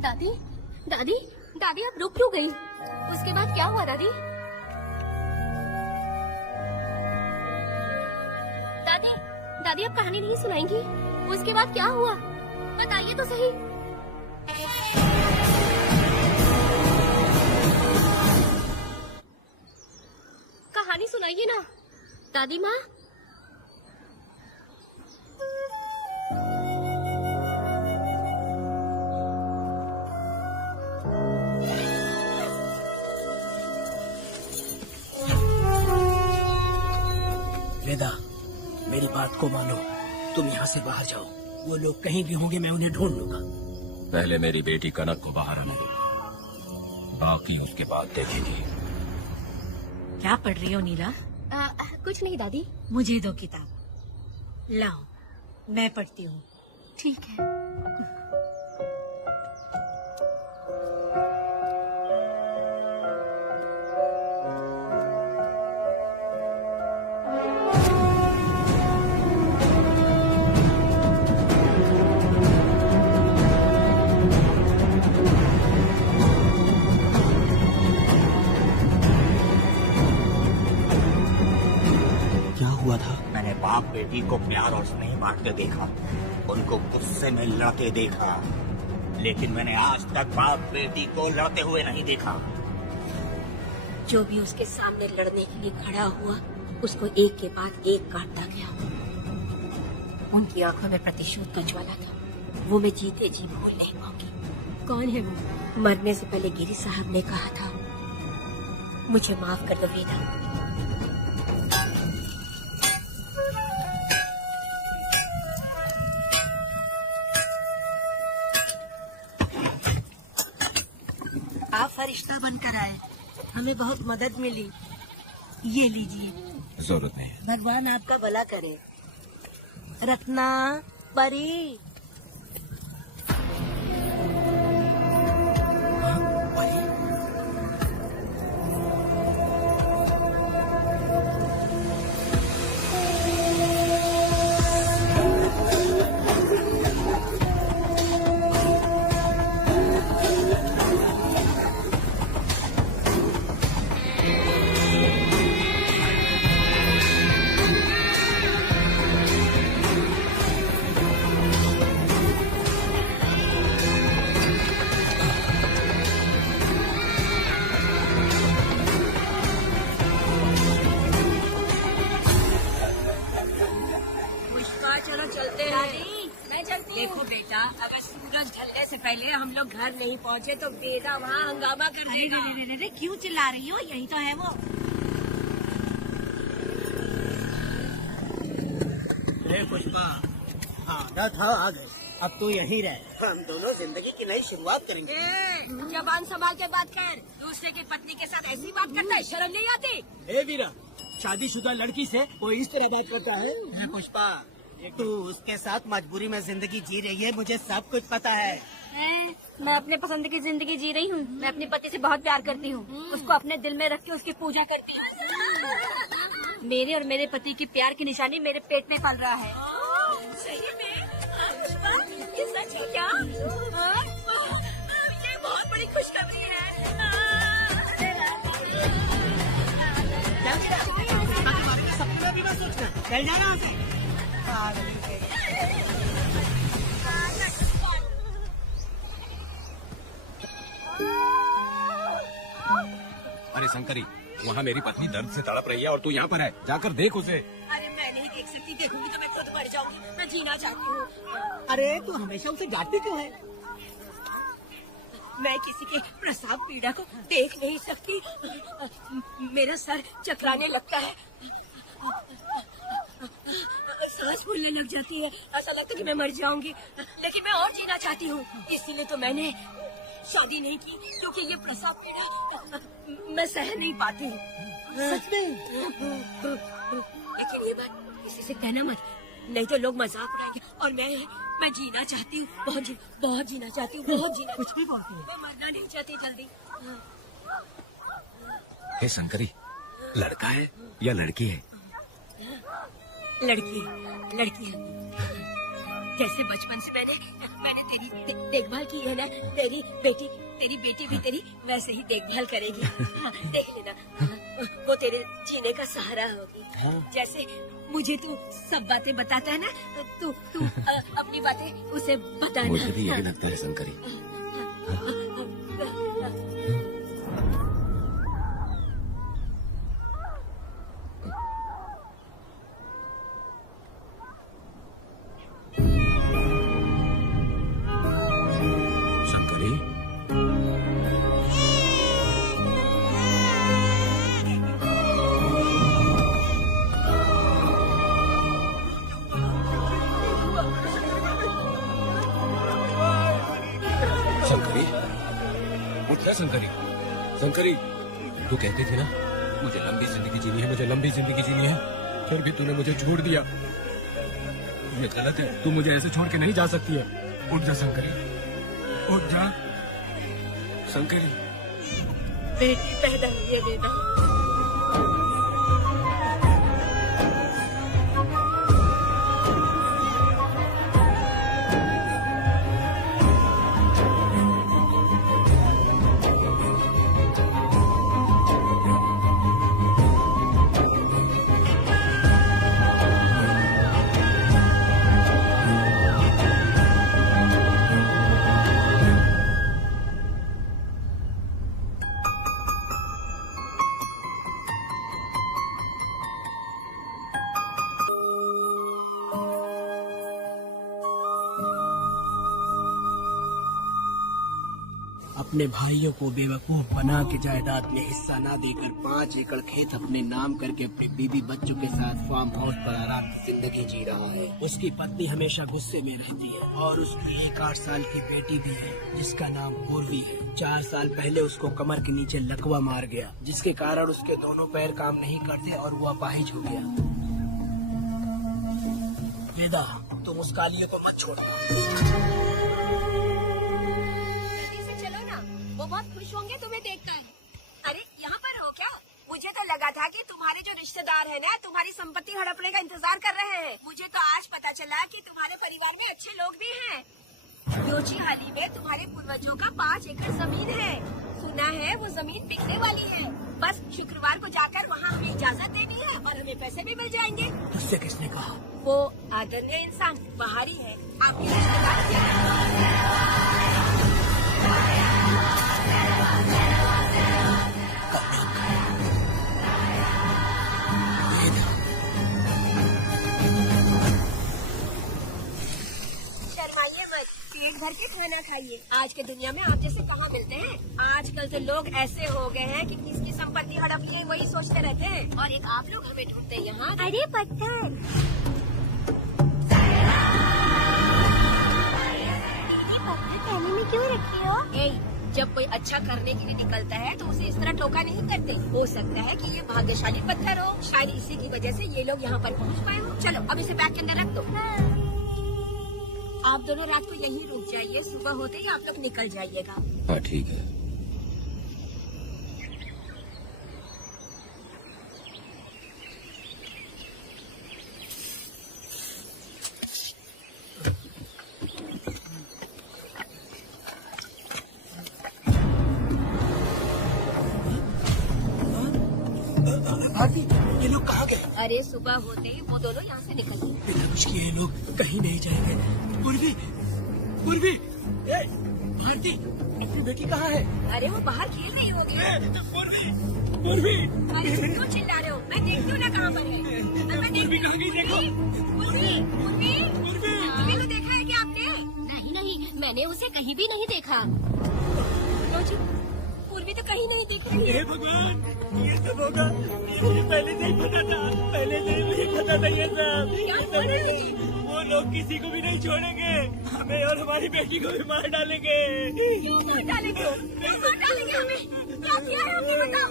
दादी दादी दादी आप रुक क्यों गई? उसके बाद क्या हुआ दादी? दादी दादी आप कहानी नहीं सुनाएंगी? उसके बाद क्या हुआ बताइए तो सही। कहानी सुनाइए ना दादी माँ। बात को मानो, तुम यहाँ से बाहर जाओ। वो लोग कहीं भी होंगे, मैं उन्हें ढूंढ लूंगा। पहले मेरी बेटी कनक को बाहर आने दो, बाकी उसके बाद देखेंगे। क्या पढ़ रही हो नीला? कुछ नहीं दादी। मुझे दो किताब। लाओ, मैं पढ़ती हूँ। ठीक है। क्या हुआ था? मैंने बाप बेटी को प्यार और स्नेह बांटते देखा, उनको गुस्से में लड़ते देखा, लेकिन मैंने आज तक बाप बेटी को लड़ते हुए नहीं देखा। जो भी उसके सामने लड़ने के लिए खड़ा हुआ, उसको एक के बाद एक काटता गया। उनकी आंखों में प्रतिशोध का ज्वाला था। वो मैं जीते जी भूल नहीं पाऊंगी। कौन है वो? मरने से पहले गिरी साहब ने कहा था, मुझे माफ कर दो वेदा। आप फरिश्ता बनकर आए, हमें बहुत मदद मिली। ये लीजिए। जरूरत नहीं है। भगवान आपका भला करे। रत्ना, परी। चलो चलते हैं। मैं चलती हूँ। देखो बेटा, अगर सूरज ढलने से पहले हम लोग घर नहीं पहुँचे तो बेटा वहाँ हंगामा कर देगा। अरे क्यों चिल्ला रही हो? यही तो है वो। अरे पुष्पा, हाँ रथ आ गए। अब तो यहीं रहे। हम दोनों जिंदगी की नई शुरुआत करेंगे। जबान संभाल के बात कर। दूसरे की पत्नी के साथ ऐसी बात करता है, शर्म नहीं आती? ए वीरा, शादीशुदा लड़की से कोई इस तरह बात करता है? पुष्पा, तू उसके साथ मजबूरी में जिंदगी जी रही है, मुझे सब कुछ पता है। मैं अपने पसंद की जिंदगी जी रही हूँ। मैं अपने पति से बहुत प्यार करती हूँ। उसको अपने दिल में रख के उसकी पूजा करती हूँ। मेरे और मेरे पति की प्यार की निशानी मेरे पेट में पल रहा है। सही में? ये सच है क्या? ये बहुत बड़ी खुशखबरी है। सपना भी मत सोचना, चल जाना यहाँ से। अरे शंकरी, वहाँ मेरी पत्नी दर्द से तड़प रही है और तू यहाँ पर है। जाकर देख उसे। अरे मैं नहीं देख सकती, देखूंगी तो मैं खुद मर जाऊंगी। मैं जीना चाहती हूँ। अरे तू हमेशा उसे डांटती क्यों है? मैं किसी के प्रसाव पीड़ा को देख नहीं सकती। मेरा सर चकराने लगता है, सांस फूलने लग जाती है, ऐसा लगता है कि मैं मर जाऊंगी। लेकिन मैं और जीना चाहती हूँ, इसीलिए तो मैंने शादी नहीं की, क्योंकि ये प्रसाव पीड़ा मैं सह नहीं पाती हूँ। सच में? लेकिन ये बात किसी से कहना मत, नहीं तो लोग मजाक उड़ाएंगे। और मैं जीना चाहती हूँ, बहुत जीना चाहती हूँ, बहुत जीना। कुछ भी बोलती है। मैं मरना नहीं चाहती जल्दी। हे शंकरी, लड़का है या लड़की है? लड़की है। जैसे बचपन से मैंने तेरी देखभाल की है ना, तेरी बेटी भी तेरी वैसे ही देखभाल करेगी। देख लेना, वो तेरे जीने का सहारा होगी। जैसे मुझे तू सब बातें बताता है ना, तू अपनी बातें उसे बताना। मुझे भी यही लगता है शंकरी। शंकरी, उठ जा शंकरी। शंकरी, तू कहती थी ना मुझे लंबी जिंदगी जीनी है, मुझे लंबी जिंदगी जीनी है, फिर भी तूने मुझे छोड़ दिया। ये गलत है, तू मुझे ऐसे छोड़ के नहीं जा सकती है। उठ जा शंकरी, उठ जा शंकरी। बेटी पैदा हुई है बेटा। अपने भाइयों को बेवकूफ बना के जायदाद में हिस्सा ना देकर 5 एकड़ खेत अपने नाम करके अपनी बीवी बच्चों के साथ फार्म हाउस पर आराम की जिंदगी जी रहा है। उसकी पत्नी हमेशा गुस्से में रहती है और उसकी एक 8 साल की बेटी भी है जिसका नाम पूर्वी है। 4 साल पहले उसको कमर के नीचे लकवा मार गया, जिसके कारण उसके दोनों पैर काम नहीं करते और वो अपाहिज हो गया। वेदा, तुम उस कालिए को मत छोड़ना। वो बहुत खुश होंगे तुम्हें देखकर। अरे यहाँ पर हो क्या? मुझे तो लगा था कि तुम्हारे जो रिश्तेदार हैं ना तुम्हारी संपत्ति हड़पने का इंतजार कर रहे हैं। मुझे तो आज पता चला कि तुम्हारे परिवार में अच्छे लोग भी हैं। योचीहाली में तुम्हारे पूर्वजों का 5 एकड़ जमीन है। सुना है वो जमीन बिकने वाली है। बस शुक्रवार को जाकर वहाँ हमें इजाजत देनी है और हमें पैसे भी मिल जाएंगे। उससे किसने कहा? वो आदरणीय इंसान बाहरी है, आपके रिश्तेदार। पेट भर के खाना खाइए। आज के दुनिया में आप जैसे कहाँ मिलते हैं? आजकल तो लोग ऐसे हो गए हैं कि किसकी संपत्ति हड़प लिए वही सोचते रहते हैं। और एक आप लोग हमें ढूंढते हैं यहाँ। अरे पत्थर, पत्थर कहने में क्यों रखी हो? जब कोई अच्छा करने के लिए निकलता है तो उसे इस तरह टोका नहीं करते। हो सकता है कि ये भाग्यशाली पत्थर हो, शायद इसी की वजह से ये लोग यहाँ पर पहुँच पाए हो। चलो अब इसे बैग के अंदर रख दो। आप दोनों रात को यहीं रुक जाइए, सुबह होते ही आप लोग निकल जाइएगा। हाँ ठीक है। ये लोग कहाँ गए? अरे सुबह होते ही वो दोनों यहाँ से निकल गए। बिना कुछ किए लोग कहीं नहीं जाएंगे। पूर्वी, पूर्वी, भारती, अपनी बेटी कहाँ है? अरे वो बाहर खेल रही होगी। पूर्वी, पूर्वी, अरे क्यों चिल्ला रहे हो? मैं देखती हूँ ना कहाँ पर है। मैं देखती हूँ। देखो। पूर्वी, पूर्वी, पूर्वी को देखा है क्या आपने? नहीं, मैंने उसे कहीं भी नहीं देखा। पूर्वी तो कहीं नहीं दिख रही। हे भगवान, ये सब होगा। मुझे पहले से ही पता था, पहले से ही मुझे पता था ये सब। वो लोग किसी को भी नहीं छोड़ेंगे, हमें और हमारी बेटी को भी मार डालेंगे। क्यों मार डालेंगे? क्यों मार डालेंगे हमें? क्या किया है हमने बताओ?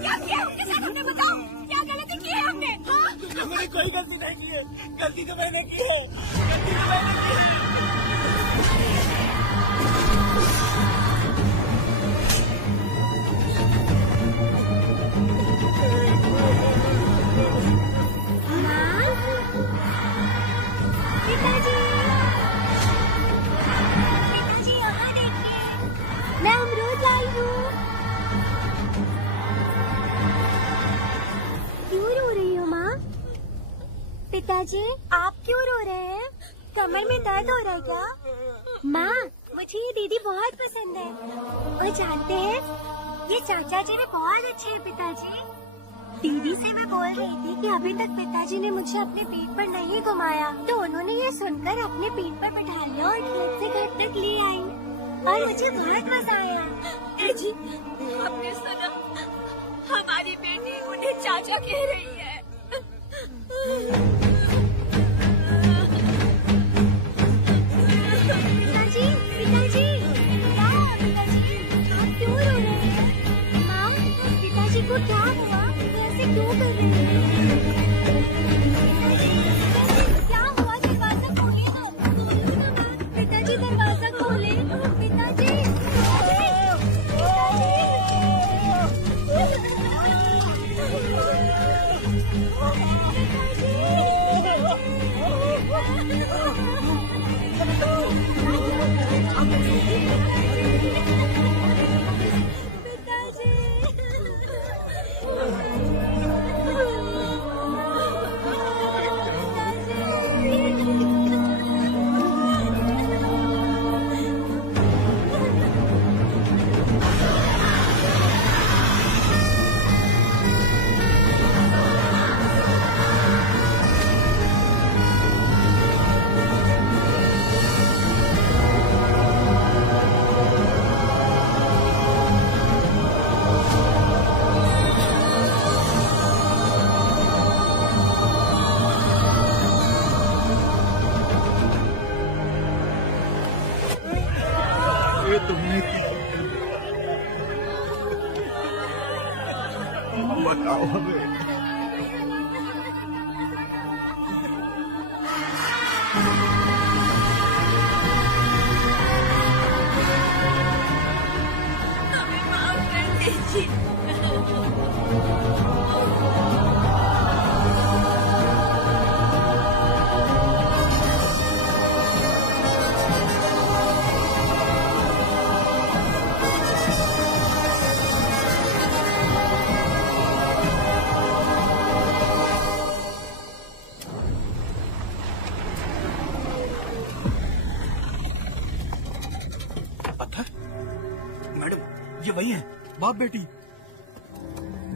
क्या किया है उनके साथ हमने बताओ? क्या गलती की है हमने? हाँ? हमने कोई गलती नहीं की है। गलती तो मैंने की है। गलती तो मैंने की है। पिताजी, यहाँ देखिए, मैं अमरूद लाई हूँ। क्यों रो रही हो माँ? पिताजी, आप क्यों रो रहे हैं? कमर में दर्द हो रहा है क्या? माँ, मुझे ये दीदी बहुत पसंद है। वो जानते हैं, ये चाचा जी भी बहुत अच्छे हैं पिताजी। दीदी से मैं बोल रही थी कि अभी तक पिताजी ने मुझे अपने पीठ पर नहीं घुमाया, तो उन्होंने ये सुनकर अपने पीठ पर बैठा लिया और खेत से घर तक ले आई और मुझे बहुत मजा आया। जी, आपने सुना? हमारी बेटी उन्हें चाचा कह रही है। पिताजी, पिताजी, क्या ये तुमने बताओ हमें। मैडम, ये वही है, बाप बेटी।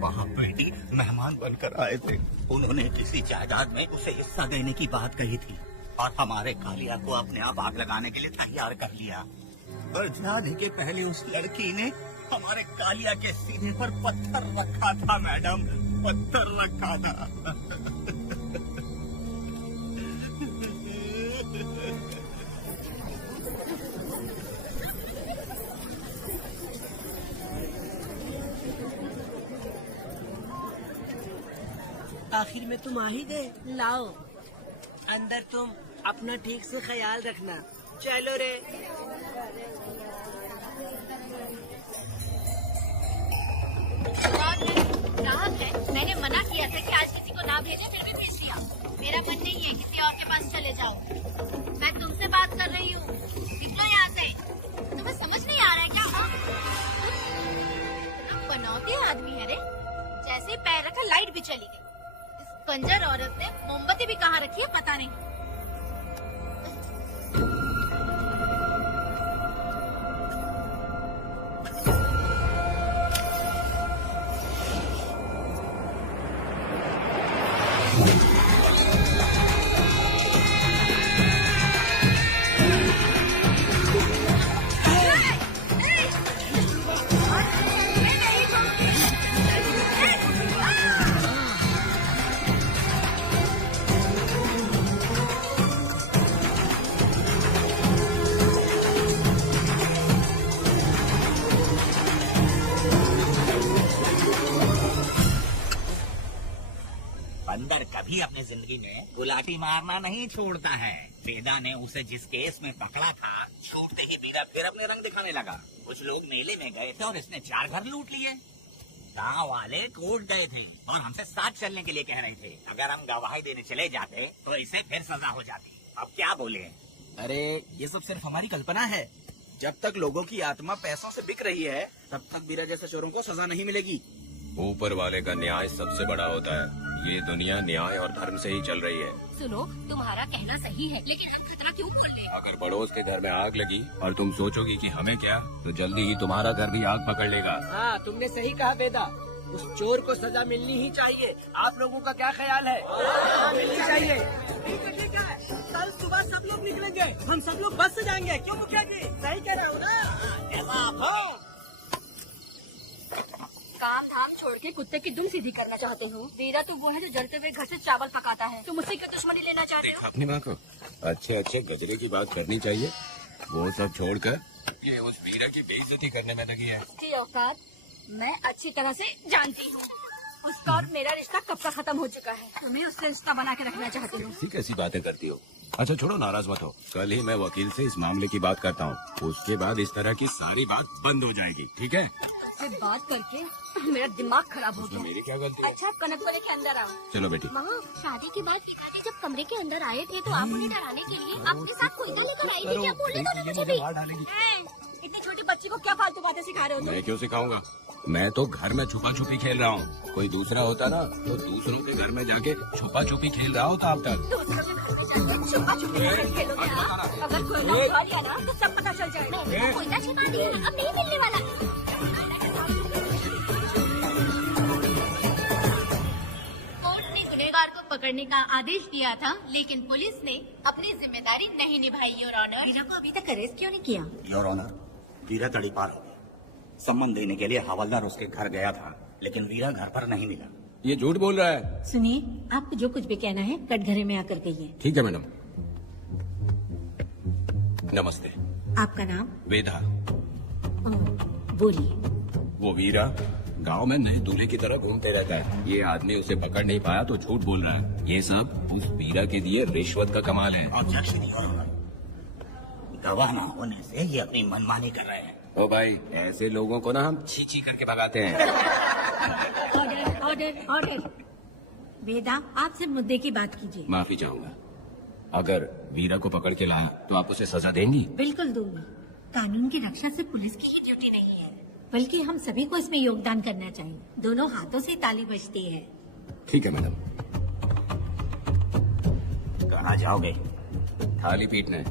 बाप बेटी मेहमान बनकर आए थे। उन्होंने किसी जायदाद में उसे हिस्सा देने की बात कही थी और हमारे कालिया को अपने आप आग लगाने के लिए तैयार कर लिया। पर जाने के पहले उस लड़की ने हमारे कालिया के सीने पर पत्थर रखा था मैडम, पत्थर रखा था। आखिर में तुम आ ही गए। लाओ अंदर, तुम अपना ठीक से ख्याल रखना। चलो रे। ग्राहक है, मैंने मना किया था कि आज किसी को ना भेजे, फिर भी भेज दिया। मेरा मन नहीं है किसी और के पास चले जाओ। मैं तुमसे बात कर रही हूँ, निकलो यहाँ से। तुम्हें समझ नहीं आ रहा है क्या? बनौती आदमी है रे, जैसे ही पैर रखा लाइट भी चली गई। कंजर औरत ने मोमबत्ती भी कहाँ रखी है पता नहीं। बंदर कभी अपने जिंदगी में गुलाटी मारना नहीं छोड़ता है। वेदा ने उसे जिस केस में पकड़ा था, छूटते ही वीरा फिर अपने रंग दिखाने लगा। कुछ लोग मेले में गए थे और इसने 4 घर लूट लिए। गांव वाले कोर्ट गए थे और हमसे साथ चलने के लिए कह रहे थे। अगर हम गवाही देने चले जाते तो इसे फिर सजा हो जाती। अब क्या बोले? अरे ये सब सिर्फ हमारी कल्पना है। जब तक लोगों की आत्मा पैसों से बिक रही है, तब तक वीरा जैसे चोरों को सजा नहीं मिलेगी। ऊपर वाले का न्याय सबसे बड़ा होता है। ये दुनिया न्याय और धर्म से ही चल रही है। सुनो, तुम्हारा कहना सही है, लेकिन अब खतरा क्यों खोल ले? अगर पड़ोस के घर में आग लगी और तुम सोचोगी कि हमें क्या, तो जल्दी ही तुम्हारा घर भी आग पकड़ लेगा। हाँ, तुमने सही कहा बेदा। उस चोर को सजा मिलनी ही चाहिए। आप लोगों का क्या ख्याल है? मिलनी चाहिए। कल सुबह सब लोग निकलेंगे, हम सब लोग बस से जाएंगे। क्यों मुखिया जी? सही कह रहे हो ना? काम धाम छोड़ के कुत्ते की दुम सीधी करना चाहते हो। वीरा तो वो है जो जलते हुए घर से चावल पकाता है। तुम उसी की दुश्मनी लेना चाहते हो। अपनी माँ को अच्छे अच्छे गजरे की बात करनी चाहिए। वो सब छोड़कर ये उस वीरा की बेइज्जती करने में लगी है। उसकी औकात मैं अच्छी तरह से जानती हूँ। उसका और मेरा रिश्ता कब का खत्म हो चुका है। तुम्हें उससे रिश्ता बना के रखना चाहती हूँ। ठीक, ऐसी बातें करती हो। अच्छा छोड़ो, नाराज मत हो। कल ही मैं वकील से इस मामले की बात करता हूँ। उसके बाद इस तरह की सारी बात बंद हो जाएगी। ठीक है? उससे बात करके मेरा दिमाग खराब हो गया। मेरी क्या गलती है? अच्छा, कनक वाले के अंदर आओ। चलो बेटी। माँ, शादी के बाद पिताजी जब कमरे के अंदर आए थे तो आप उन्हें डराने के लिए आपके साथ कोयता लेकर आई थी। क्या बोले तो मुझे भी? इतनी छोटी बच्ची को क्या फालतू बातें सिखा रहे हो? मैं क्यों सिखाऊंगा? मैं तो घर में छुपा छुपी खेल रहा हूँ। कोई दूसरा होता ना तो दूसरों के घर में जाके छुपा छुपी खेल रहा होता अब तक। दूसरों के घर में जाकर छुपा छुपी खेलोगे ना? अगर कोयला छुपा लिया ना तो सब पता चल जाएगा। मैंने तो कोयला छुपा दिया, अब नहीं मिलने वाला। कोर्ट ने गुनहगार को पकड़ने का आदेश दिया था, लेकिन पुलिस ने अपनी जिम्मेदारी नहीं निभाई। योर ऑनर, वीरा को अभी तक अरेस्ट क्यों नहीं किया? योर ऑनर, वीरा तड़ीपार हो गया। सम्मान देने के लिए हवलदार उसके घर गया था, लेकिन वीरा घर पर नहीं मिला। ये झूठ बोल रहा है। सुनिए, आपको जो कुछ भी कहना है कटघरे में आकर कहिए। ठीक है मैडम। नमस्ते। आपका नाम? वेदा। बोलिए। वो वीरा गांव में नए दूल्हे की तरह घूमते रहता है। ये आदमी उसे पकड़ नहीं पाया तो झूठ बोल रहा है। ये सब उस वीरा के दिए रिश्वत का कमाल है। ऑब्जेक्शन योर ऑनर, गवाह न होने से ये अपनी मनमानी कर रहे हैं। ओ भाई, ऐसे लोगों को ना हम छी करके भगाते हैं। Order order order. वेदा, आपसे मुद्दे की बात कीजिए। माफी चाहूंगा। अगर वीरा को पकड़ के लाया तो आप उसे सजा देंगी? बिल्कुल दूंगी। कानून की रक्षा सिर्फ पुलिस की ही ड्यूटी नहीं है, बल्कि हम सभी को इसमें योगदान करना चाहिए। दोनों हाथों से ताली बजती है। ठीक है मैडम। कहाँ जाओगे? थाली पीटने।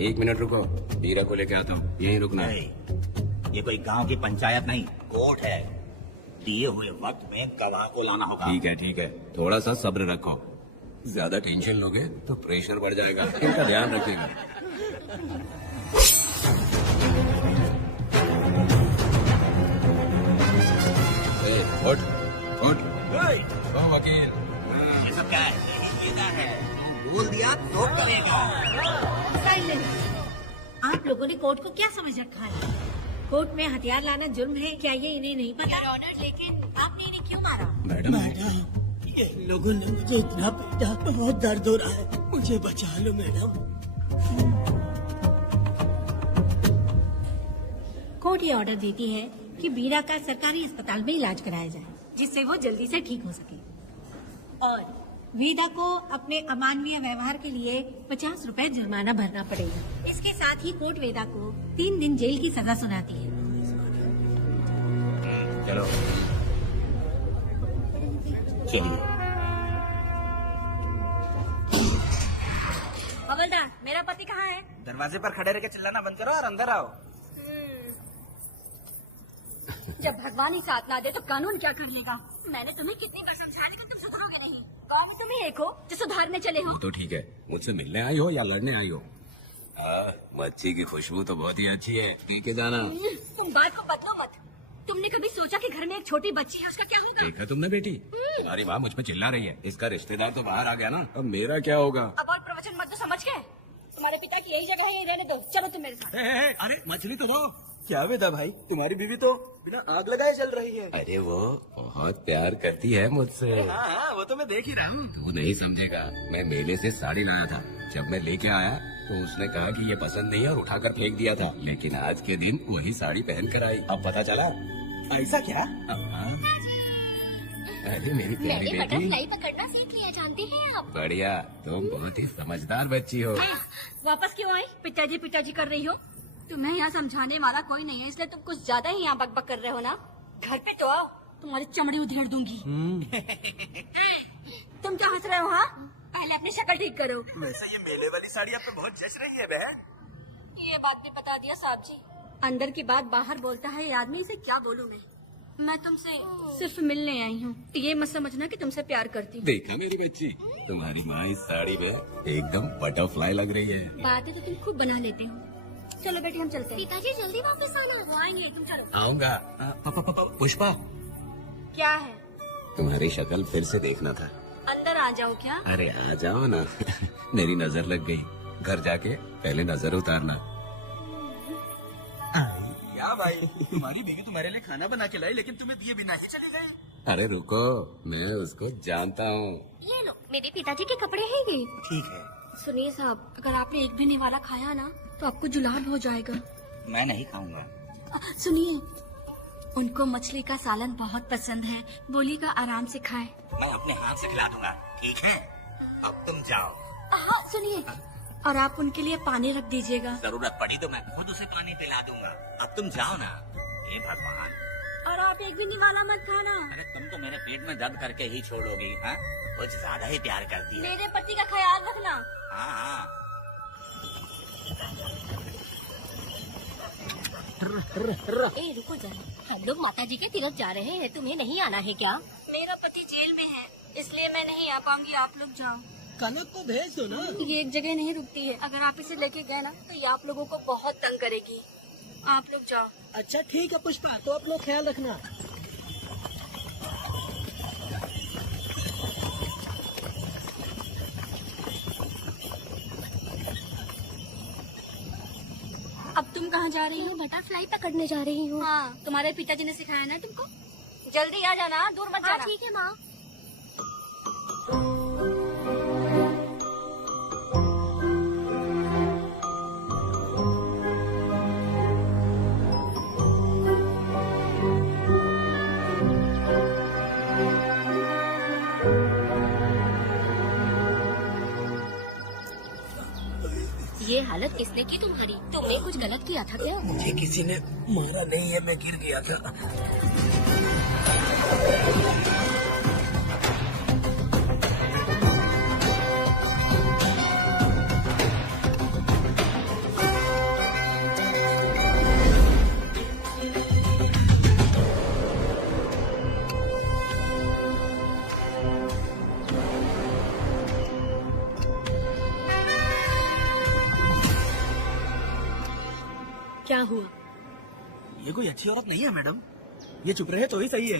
1 मिनट रुको, वीरा को लेके आता हूँ। यहीं रुकना है। ये कोई गांव की पंचायत नहीं, कोर्ट है। दिए हुए वक्त में गवाह को लाना होगा। ठीक है, थोड़ा सा सब्र रखो। ज्यादा टेंशन लोगे तो प्रेशर बढ़ जाएगा। इनका ध्यान रखिएगा। उठ उठ। ओ वकील, ये सब क्या है? यही है। तू बोल दिया तो करेगा। साइलेंस। आप लोगों ने कोर्ट को क्या समझ रखा है? कोर्ट में हथियार लाना जुर्म है क्या? ये इन्हें नहीं पता? ऑर्डर, लेकिन आपने इन्हें क्यों मारा? मैडम, ये लोगों ने मुझे इतना पीटा, बहुत दर्द हो रहा है, मुझे बचा लो मैडम। कोर्ट ये ऑर्डर देती है कि वीरा का सरकारी अस्पताल में इलाज कराया जाए, जिससे वो जल्दी से ठीक हो सके। और वीरा को अपने अमानवीय व्यवहार के लिए 50 रुपए जुर्माना भरना पड़ेगा। इसके साथ ही कोर्ट वेदा को 3 दिन जेल की सजा सुनाती है। चलो चलिए। हवलदार, मेरा पति कहाँ है? दरवाजे पर खड़े रह के चिल्लाना बंद करो और अंदर आओ। जब भगवान ही साथ ना दे तो कानून क्या कर लेगा? मैंने तुम्हें कितनी बार समझाया लेकिन तुम सुधरोगे नहीं। गांव में तुम ही एक हो जो सुधारने चले हो। तो ठीक है, मुझसे मिलने आई हो या लड़ने आई हो? मच्छी की खुशबू तो बहुत ही अच्छी है, पी के जाना। तुम बात को बदलो मत। तुमने कभी सोचा कि घर में एक छोटी बच्ची है, उसका क्या होगा? देखा तुमने बेटी, तुम्हारी माँ मुझ पे चिल्ला रही है। इसका रिश्तेदार तो बाहर आ गया ना, अब मेरा क्या होगा? अब और प्रवचन मत दो, समझ गए? तुम्हारे पिता की यही जगह है, यही रहने दो। चलो तुम मेरे साथ। अरे मछली तो दो। क्या वेदा भाई, तुम्हारी बीवी तो बिना आग लगाए जल रही है। अरे वो बहुत प्यार करती है मुझसे। हाँ, वो तो मैं देख ही रहा हूँ। तू नहीं समझेगा, मैं मेले से साड़ी लाया था। जब मैं लेके आया तो उसने कहा कि ये पसंद नहीं और उठाकर फेंक दिया था, लेकिन आज के दिन वही साड़ी पहन कर आई। अब पता चला। ऐसा क्या? अरे मेरी प्यारी बेटी, बटरफ्लाई पकड़ना सीख लिया, जानती हैं आप? बढ़िया, तुम बहुत ही समझदार बच्ची हो। वापस क्यों आई? पिताजी कर रही हो? तुम्हें यहाँ समझाने वाला कोई नहीं है, इसलिए तुम कुछ ज्यादा ही यहाँ बकबक कर रहे हो ना। घर पे तो आओ, तुम्हारी चमड़ी उधेड़ दूंगी। तुम क्या हंस रहे हो? हाँ, पहले अपनी शक्ल ठीक करो। वैसे ये मेले वाली साड़ी आप पे बहुत जच रही है बहन। ये बात भी बता दिया साहब जी। अंदर की बात बाहर बोलता है ये आदमी, इसे क्या बोलूं मैं तुमसे सिर्फ मिलने आई हूँ। ये मत समझना कि तुमसे प्यार करती हूँ। देखा मेरी बच्ची, तुम्हारी माँ इस साड़ी में एकदम बटरफ्लाई लग रही है। बातें तो तुम खूब बना लेते हो। चलो बेटी हम चलते हैं। पिताजी जल्दी वापस आना। वो आएंगे, तुम चलो। आऊंगा। पुष्पा, क्या है? तुम्हारी शक्ल फिर से देखना था। अंदर आ जाओ क्या? अरे आ जाओ ना। मेरी नजर लग गई, घर जाके पहले नजर उतारना। क्या भाई, तुम्हारी बीवी तुम्हारे लिए खाना बना के लाई, लेकिन तुम्हें दिए बिना ही चली गई। अरे रुको, मैं उसको जानता हूँ। ये लो, मेरे पिताजी के कपड़े हैं ये। ठीक है। सुनिए साहब, अगर आपने एक भी निवाला खाया ना तो आपको जुलान हो जाएगा। मैं नहीं खाऊंगा। सुनिए, उनको मछली का सालन बहुत पसंद है, बोलिएगा आराम से खाए। मैं अपने हाथ से खिला दूंगा, ठीक है? अब तुम जाओ। हाँ सुनिए, और आप उनके लिए पानी रख दीजिएगा। जरूरत पड़ी तो मैं खुद उसे पानी पिला दूंगा। अब तुम जाओ ना। हे भगवान। और आप एक भी निवाला मत खाना। अरे तुम तो मेरे पेट में दर्द करके ही छोड़ोगी। हाँ, कुछ ज्यादा ही प्यार करती है। मेरे पति का ख्याल रखना। हाँ हाँ। ए रुको जरा, हम लोग माता जी के तीर्थ जा रहे हैं, तुम्हें नहीं आना है क्या? मेरा पति जेल में है, इसलिए मैं नहीं आ पाऊंगी। आप लोग जाओ। कनक को भेज दो ना। ये एक जगह नहीं रुकती है, अगर आप इसे लेके गए ना तो ये आप लोगों को बहुत तंग करेगी। आप लोग जाओ। अच्छा ठीक है पुष्पा, तो आप लोग ख्याल रखना। अब तुम कहाँ कहाँ जा रही हूँ? बटरफ्लाई पकड़ने जा रही हूँ। हाँ, तुम्हारे पिताजी ने सिखाया ना तुमको। जल्दी आ जाना, दूर मत जाना। ठीक है माँ। ये हालत किसने की तुम्हारी? तुमने कुछ गलत किया था क्या? मुझे किसी ने मारा नहीं है, मैं गिर गया था। क्या हुआ? ये कोई अच्छी औरत नहीं है मैडम, ये चुप रहे तो ही सही है।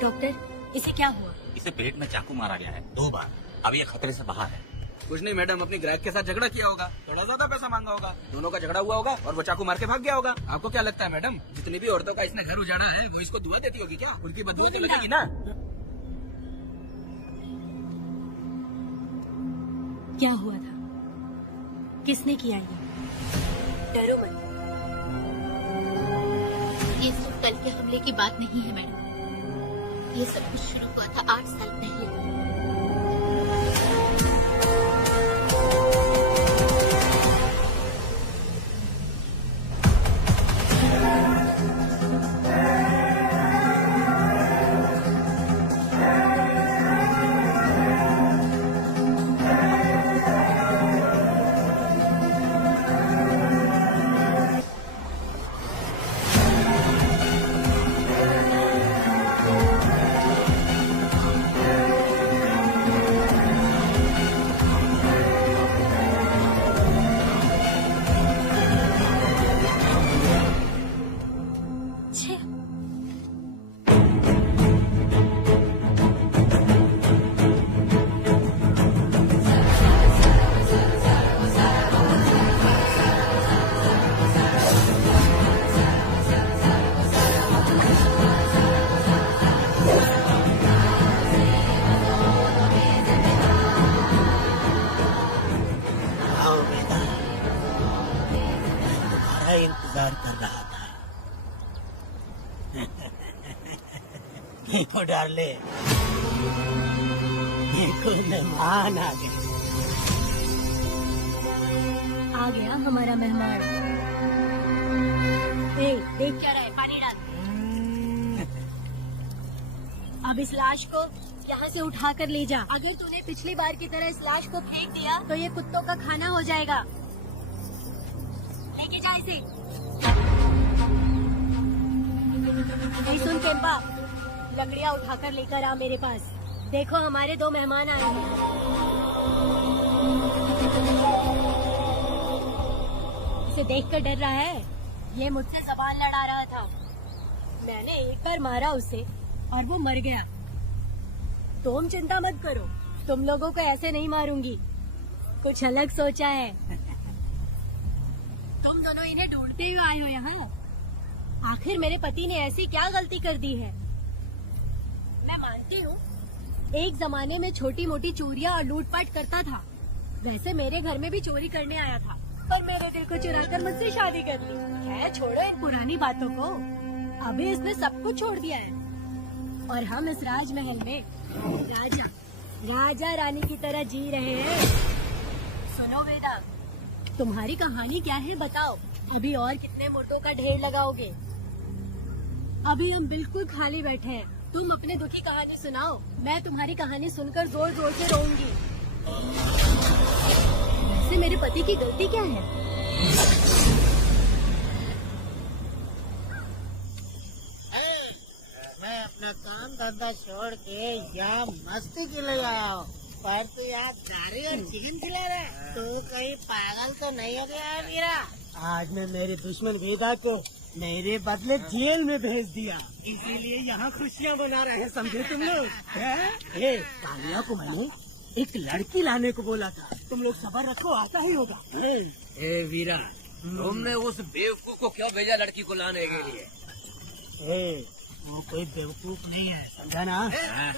डॉक्टर, इसे क्या हुआ? इसे पेट में चाकू मारा गया है 2 बार। अब ये खतरे से बाहर है। कुछ नहीं मैडम, अपनी ग्राहक के साथ झगड़ा किया होगा, थोड़ा ज्यादा पैसा मांगा होगा, दोनों का झगड़ा हुआ होगा और वो चाकू मार के भाग गया होगा। आपको क्या लगता है मैडम, जितनी भी औरतों का इसने घर उजाड़ा है वो इसको दुआ देती होगी क्या? उनकी बदुआ तो लगेगी ना। क्या हुआ था? किसने किया ये? डरो मत। ये सब कल के हमले की बात नहीं है मैडम। ये सब कुछ शुरू हुआ था 8 साल पहले। इंतजार कर रहा था। देखो डार्ले, देखो मेहमान आ गए। आ गया हमारा मेहमान। देख क्या रहा है, पानी डाल। अब इस लाश को यहाँ से उठाकर ले जा। अगर तूने पिछली बार की तरह इस लाश को फेंक दिया तो ये कुत्तों का खाना हो जाएगा। लेके जा इसे। नहीं सुन केम्पा, लकड़ियाँ उठाकर लेकर आ मेरे पास। देखो हमारे 2 मेहमान आए हैं। इसे देखकर डर रहा है? ये मुझसे ज़बान लड़ा रहा था। मैंने एक बार मारा उसे और वो मर गया। तुम चिंता मत करो, तुम लोगों को ऐसे नहीं मारूंगी। कुछ अलग सोचा है। तुम दोनों इन्हें ढूंढते हुए आए हो यहाँ। आखिर मेरे पति ने ऐसी क्या गलती कर दी है? मैं मानती हूँ एक जमाने में छोटी मोटी चोरियाँ और लूटपाट करता था। वैसे मेरे घर में भी चोरी करने आया था और मेरे दिल को चुराकर मुझसे शादी कर ली। खैर छोड़ो इन पुरानी बातों को। अभी इसने सब कुछ छोड़ दिया है और हम इस राजमहल में राजा रानी की तरह जी रहे हैं। सुनो वेदा, तुम्हारी कहानी क्या है बताओ। अभी और कितने मुर्दों का ढेर लगाओगे? अभी हम बिल्कुल खाली बैठे हैं। तुम अपने दुखी कहानी सुनाओ, मैं तुम्हारी कहानी सुनकर जोर जोर से रोऊंगी। वैसे मेरे पति की गलती क्या है? मैं अपना काम धंधा छोड़ के यहाँ मस्ती के लिए आया हूँ, पर तू यहाँ दारू और चिकन खिला रहा है। तू कहीं पागल तो नहीं हो गया है मेरा? आज मैं मेरे दुश्मन वेदा को मेरे बदले जेल में भेज दिया, इसीलिए यहाँ खुशियाँ मना रहे हैं, समझे तुम लोग? कालिया को मैंने एक लड़की लाने को बोला था। तुम लोग सब्र रखो, आता ही होगा। ए वीरा, तुमने उस बेवकूफ को क्यों भेजा लड़की को लाने के लिए? वो कोई बेवकूफ नहीं है, समझा ना? हाँ।